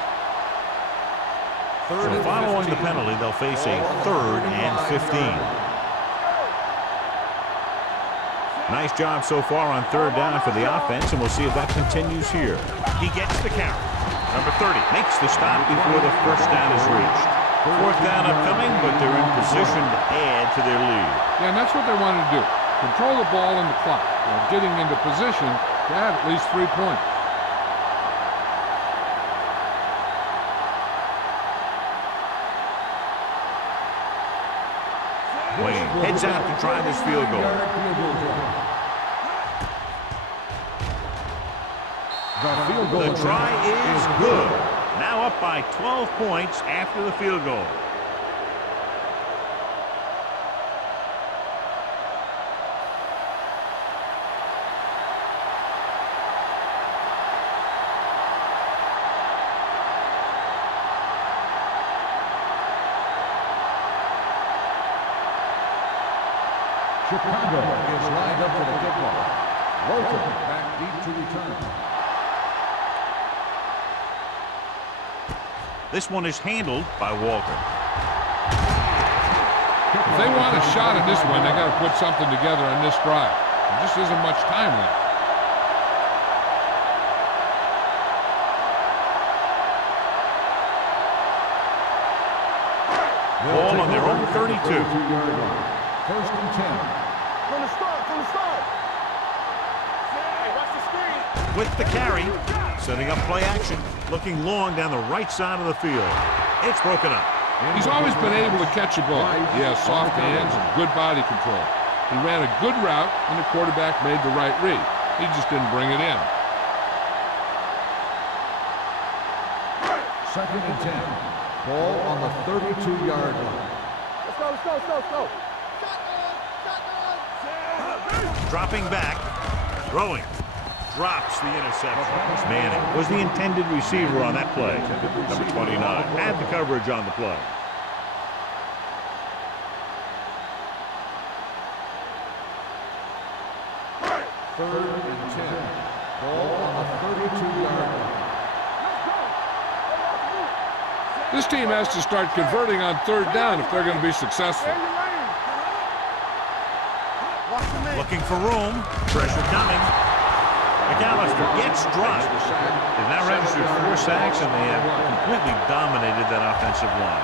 So following the penalty, they'll face a 3rd and 15. Nice job so far on third down for the offense, and we'll see if that continues here. He gets the count. Number 30 makes the stop before the first down is reached. 4th down upcoming, but they're in position to add to their lead. Yeah, and that's what they want to do. Control the ball and the clock while getting into position to add at least 3 points. Wayne heads out to try this field goal. The try is good. Now up by 12 points after the field goal. Chicago is lined up for the kickoff. Walter back deep to return. This one is handled by Walter. If they want a shot at this one, they got to put something together on this drive. There just isn't much time left. Ball on their own 32. First and 10. From the start. Hey, watch the screen. With the carry, setting up play action, looking long down the right side of the field. It's broken up. He's always been able to catch a ball. He has soft hands and good body control. He ran a good route, and the quarterback made the right read. He just didn't bring it in. Second and 10. Ball on the 32-yard line. Let's go. Dropping back, throwing, drops the interception. Manning was the intended receiver on that play. Number 29 had the coverage on the play. Third and 10. Ball on the 32-yard line. This team has to start converting on third down if they're going to be successful. Looking for room, pressure coming. McAllister gets dropped. They've now registered 4 sacks, and they have completely dominated that offensive line.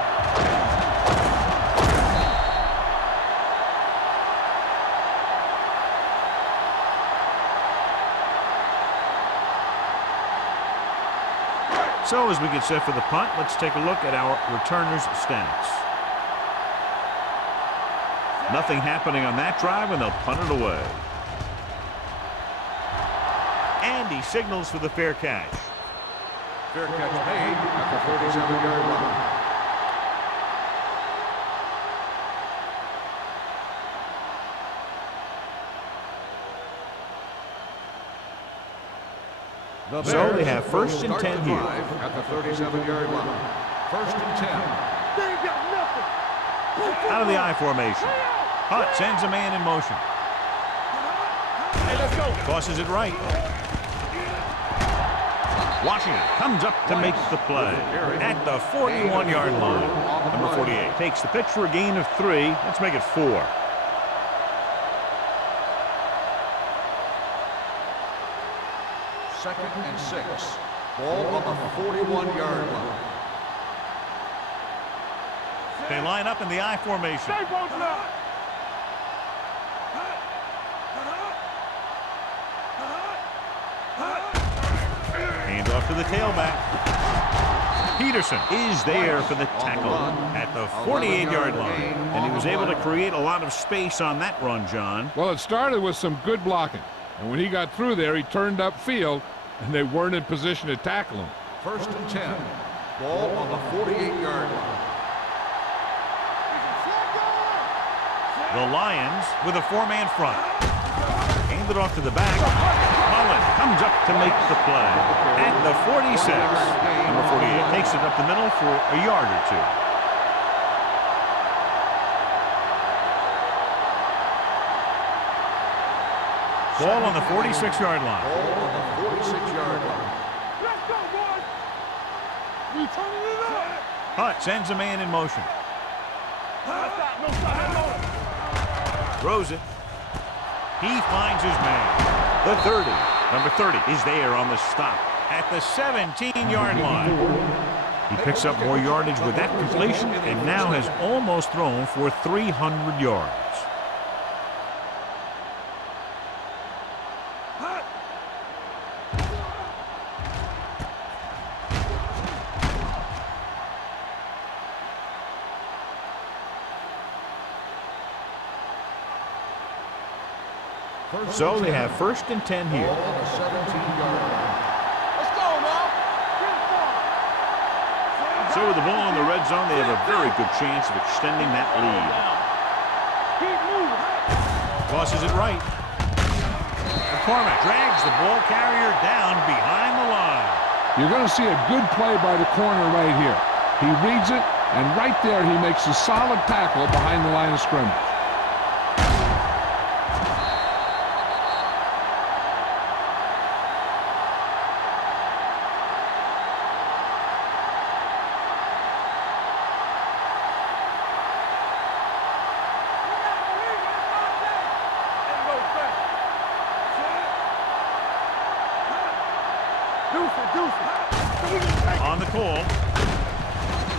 So as we get set for the punt, let's take a look at our returners' stats. Nothing happening on that drive, and they'll punt it away. And he signals for the fair catch. Fair catch made at the 37-yard line. So they have first and 10 here. At the 37-yard line. First and 10. They ain't got nothing. Out of the I formation. Hunt sends a man in motion. Hey, let's go. Tosses it right. Washington comes up to make the play at the 41-yard line. Number 48 takes the pitch for a gain of 3. Let's make it 4. Second and 6. Ball on the 41-yard line. They line up in the I formation. Stay posted up. Hand off to the tailback. Peterson is there for the tackle at the 48-yard line. And he was able to create a lot of space on that run, John. Well, it started with some good blocking. And when he got through there, he turned upfield, and they weren't in position to tackle him. First and 10. Ball on the 48-yard line. The Lions with a 4-man front. Handed off to the back. Mullen comes up to make the play at the 46. Number 48 takes it up the middle for a yard or 2. Ball on the 46-yard line. Ball on the 46-yard line. Let's go, boys. We turning it up. Hunt sends a man in motion. No stop. Throws it. He finds his man. The 30. Number 30 is there on the stop at the 17-yard line. He picks up more yardage with that completion and now has almost thrown for 300 yards. So they have first and 10 here. Ball on the 17-yard line. Let's go, now. So with the ball in the red zone, they have a very good chance of extending that lead. Keep moving. Tosses it right. McCormick drags the ball carrier down behind the line. You're going to see a good play by the corner right here. He reads it, and right there he makes a solid tackle behind the line of scrimmage. On the call.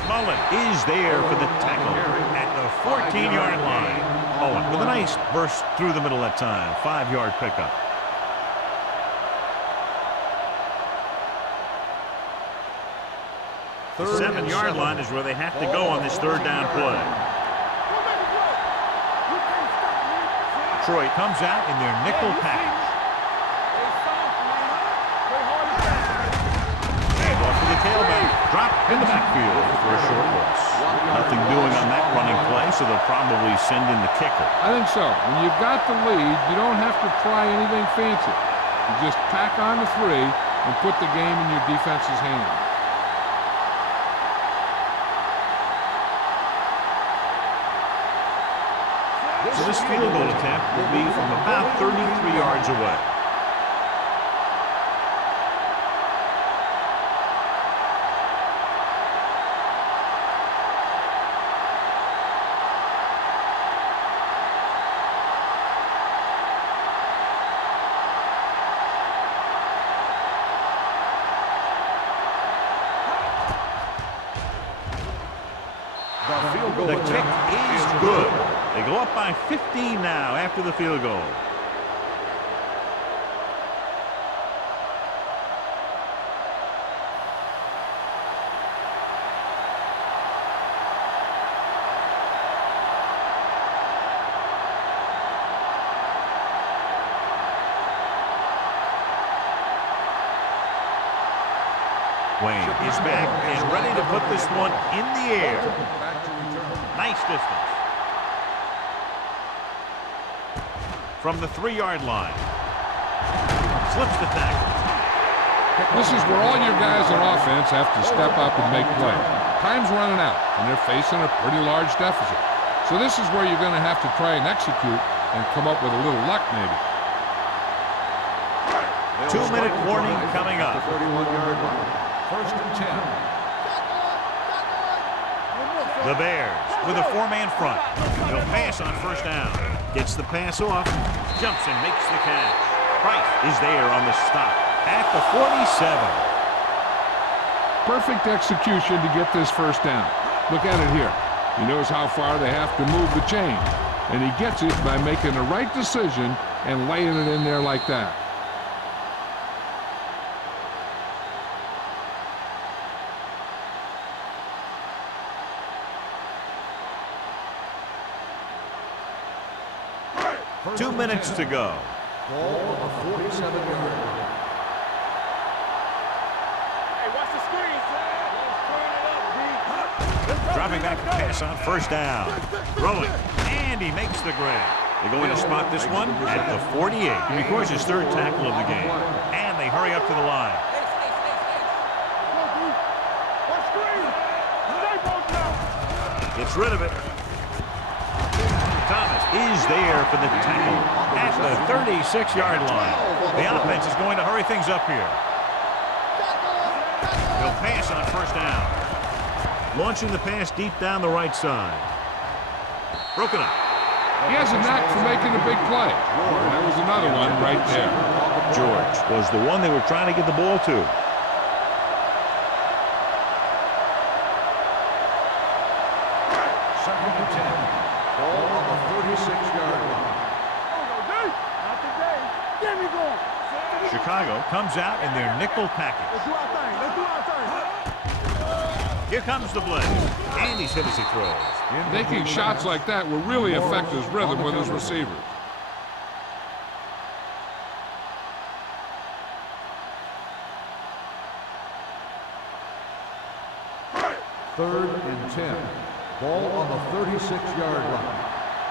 Mullen is there for the tackle at the 14-yard line. Owen with a nice burst through the middle that time. 5-yard pickup. The 7-yard line is where they have to go on this third down play. Detroit comes out in their nickel package. Off to the tailback. Drop in the backfield for a short loss. Nothing doing on that running play, so they'll probably send in the kicker. I think so. When you've got the lead, you don't have to try anything fancy. You just tack on the 3 and put the game in your defense's hands. So this field goal attempt will be from about 33 yards away. The kick is good. They go up by 15 now after the field goal. Wayne is back and ready to put this one in the air. Nice distance. From the 3-yard line. Slips the tackle. This is where all your guys on offense have to step up and make plays. Time's running out, and they're facing a pretty large deficit. So this is where you're going to have to try and execute and come up with a little luck, maybe. 2-minute warning coming up. 31-yard line. First and 10. The Bears with a 4-man front. They'll pass on first down. Gets the pass off. Jumps and makes the catch. Price is there on the stop at the 47. Perfect execution to get this first down. Look at it here. He knows how far they have to move the chain. And he gets it by making the right decision and laying it in there like that. First 2 minutes to go. Ball on the 47-yard line. Hey, watch the screen, son. Dropping back to pass on first down. Throwing, and he makes the grab. They're going to spot this one at the 48. He records his 3rd tackle of the game. And they hurry up to the line. Gets rid of it. Thomas is there for the tackle at the 36-yard line. The offense is going to hurry things up here. They'll pass on first down. Launching the pass deep down the right side. Broken up. He has a knack for making a big play. That was another one right there. George was the one they were trying to get the ball to. Second and 10. Ball on the 36-yard line. Not today. Get me going. Chicago comes out in their nickel package. Let's do our thing. Let's do our thing. Here comes the blitz. And he's hit as he throws. Making shots like that will really affect his rhythm with his receivers. Third and 10. Ball on the 36-yard line.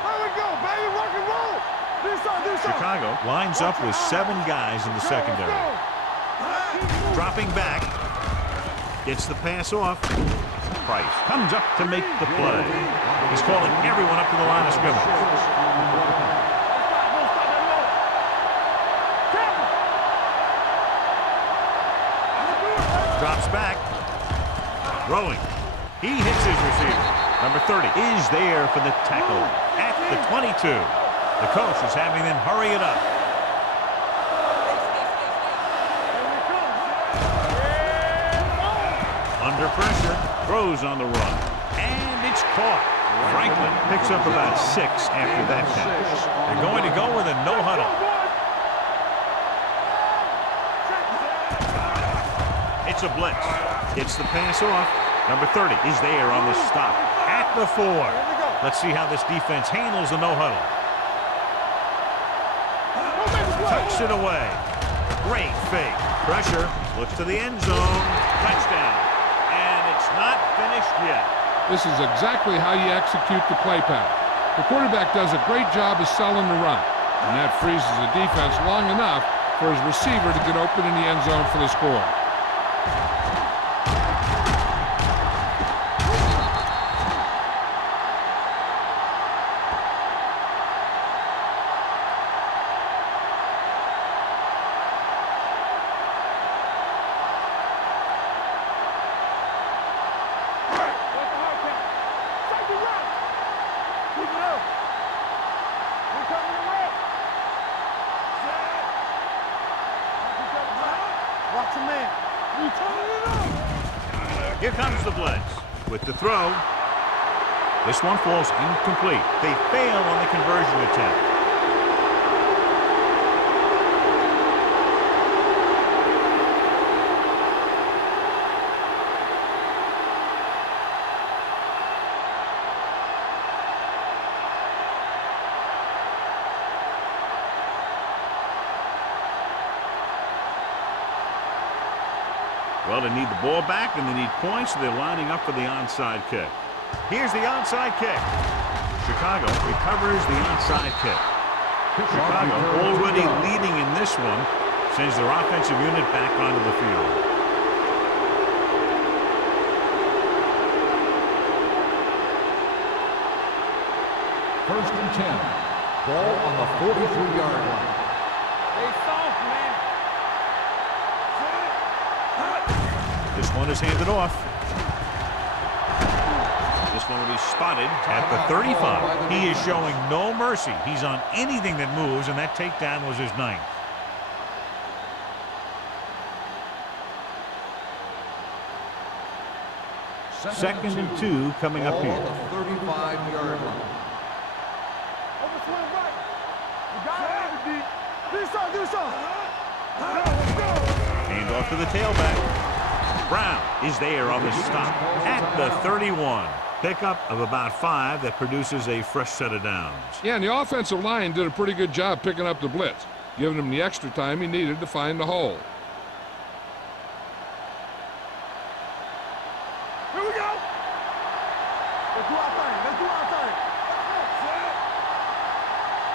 There we go, baby. Rock and roll. Do something. Chicago lines up with 7 guys in the secondary. Dropping back. Gets the pass off. Price comes up to make the play. He's calling everyone up to the line of scrimmage. Drops back. Throwing. He hits his receiver. Number 30 is there for the tackle at the 22. The coach is having them hurry it up. Under pressure, throws on the run. And it's caught. Franklin picks up about 6 after that catch. They're going to go with a no huddle. It's a blitz. Gets the pass off. Number 30 is there on the stop at the 4. Let's see how this defense handles the no huddle. Tucks it away. Great fake. Pressure. Looks to the end zone. Touchdown. And it's not finished yet. This is exactly how you execute the play pass. The quarterback does a great job of selling the run, and that freezes the defense long enough for his receiver to get open in the end zone for the score. Here comes the blitz. With the throw. This one falls incomplete. They fail on the conversion attempt. Well, they need the ball back, and they need points, so they're lining up for the onside kick. Here's the onside kick. Chicago recovers the onside kick. Chicago, already leading in this one, sends their offensive unit back onto the field. First and 10. Ball on the 43-yard line. Stay soft, man. This one is handed off. This one will be spotted at the 35. He is showing no mercy. He's on anything that moves, and that takedown was his 9th. Second and 2 coming up here. Ball on the 35-yard line. Overswing right. You got it, D. Do something. Let's go. Hand off to the tailback. Brown is there on the stop at the 31. Pickup of about 5 that produces a fresh set of downs. Yeah, and the offensive line did a pretty good job picking up the blitz, giving him the extra time he needed to find the hole. Here we go. Let's do our thing.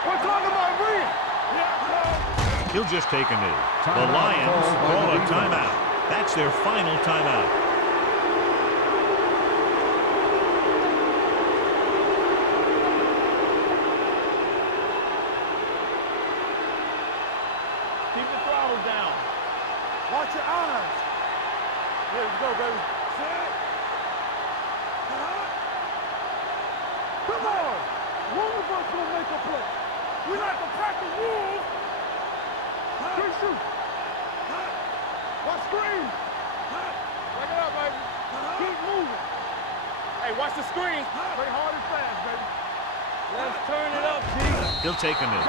We're talking about Reed. Yeah, He'll just take a knee. The Lions call a timeout. That's their final timeout. keep the throttle down. Watch your eyes. Here we go, baby. Come on. One of us will make a play. We like to practice rules. Good shoot. Watch screen. Break it up, baby. Keep moving. Hey, watch the screen. Play hard and fast, baby. Let's turn it up, G. He'll take a knee.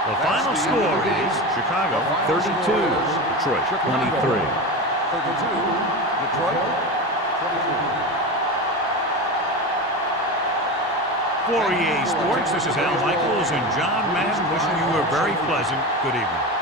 The final score is Chicago 32, Detroit 23. 32, Detroit 22. For EA Sports, this is Al Michaels and John Madden wishing you a very pleasant good evening.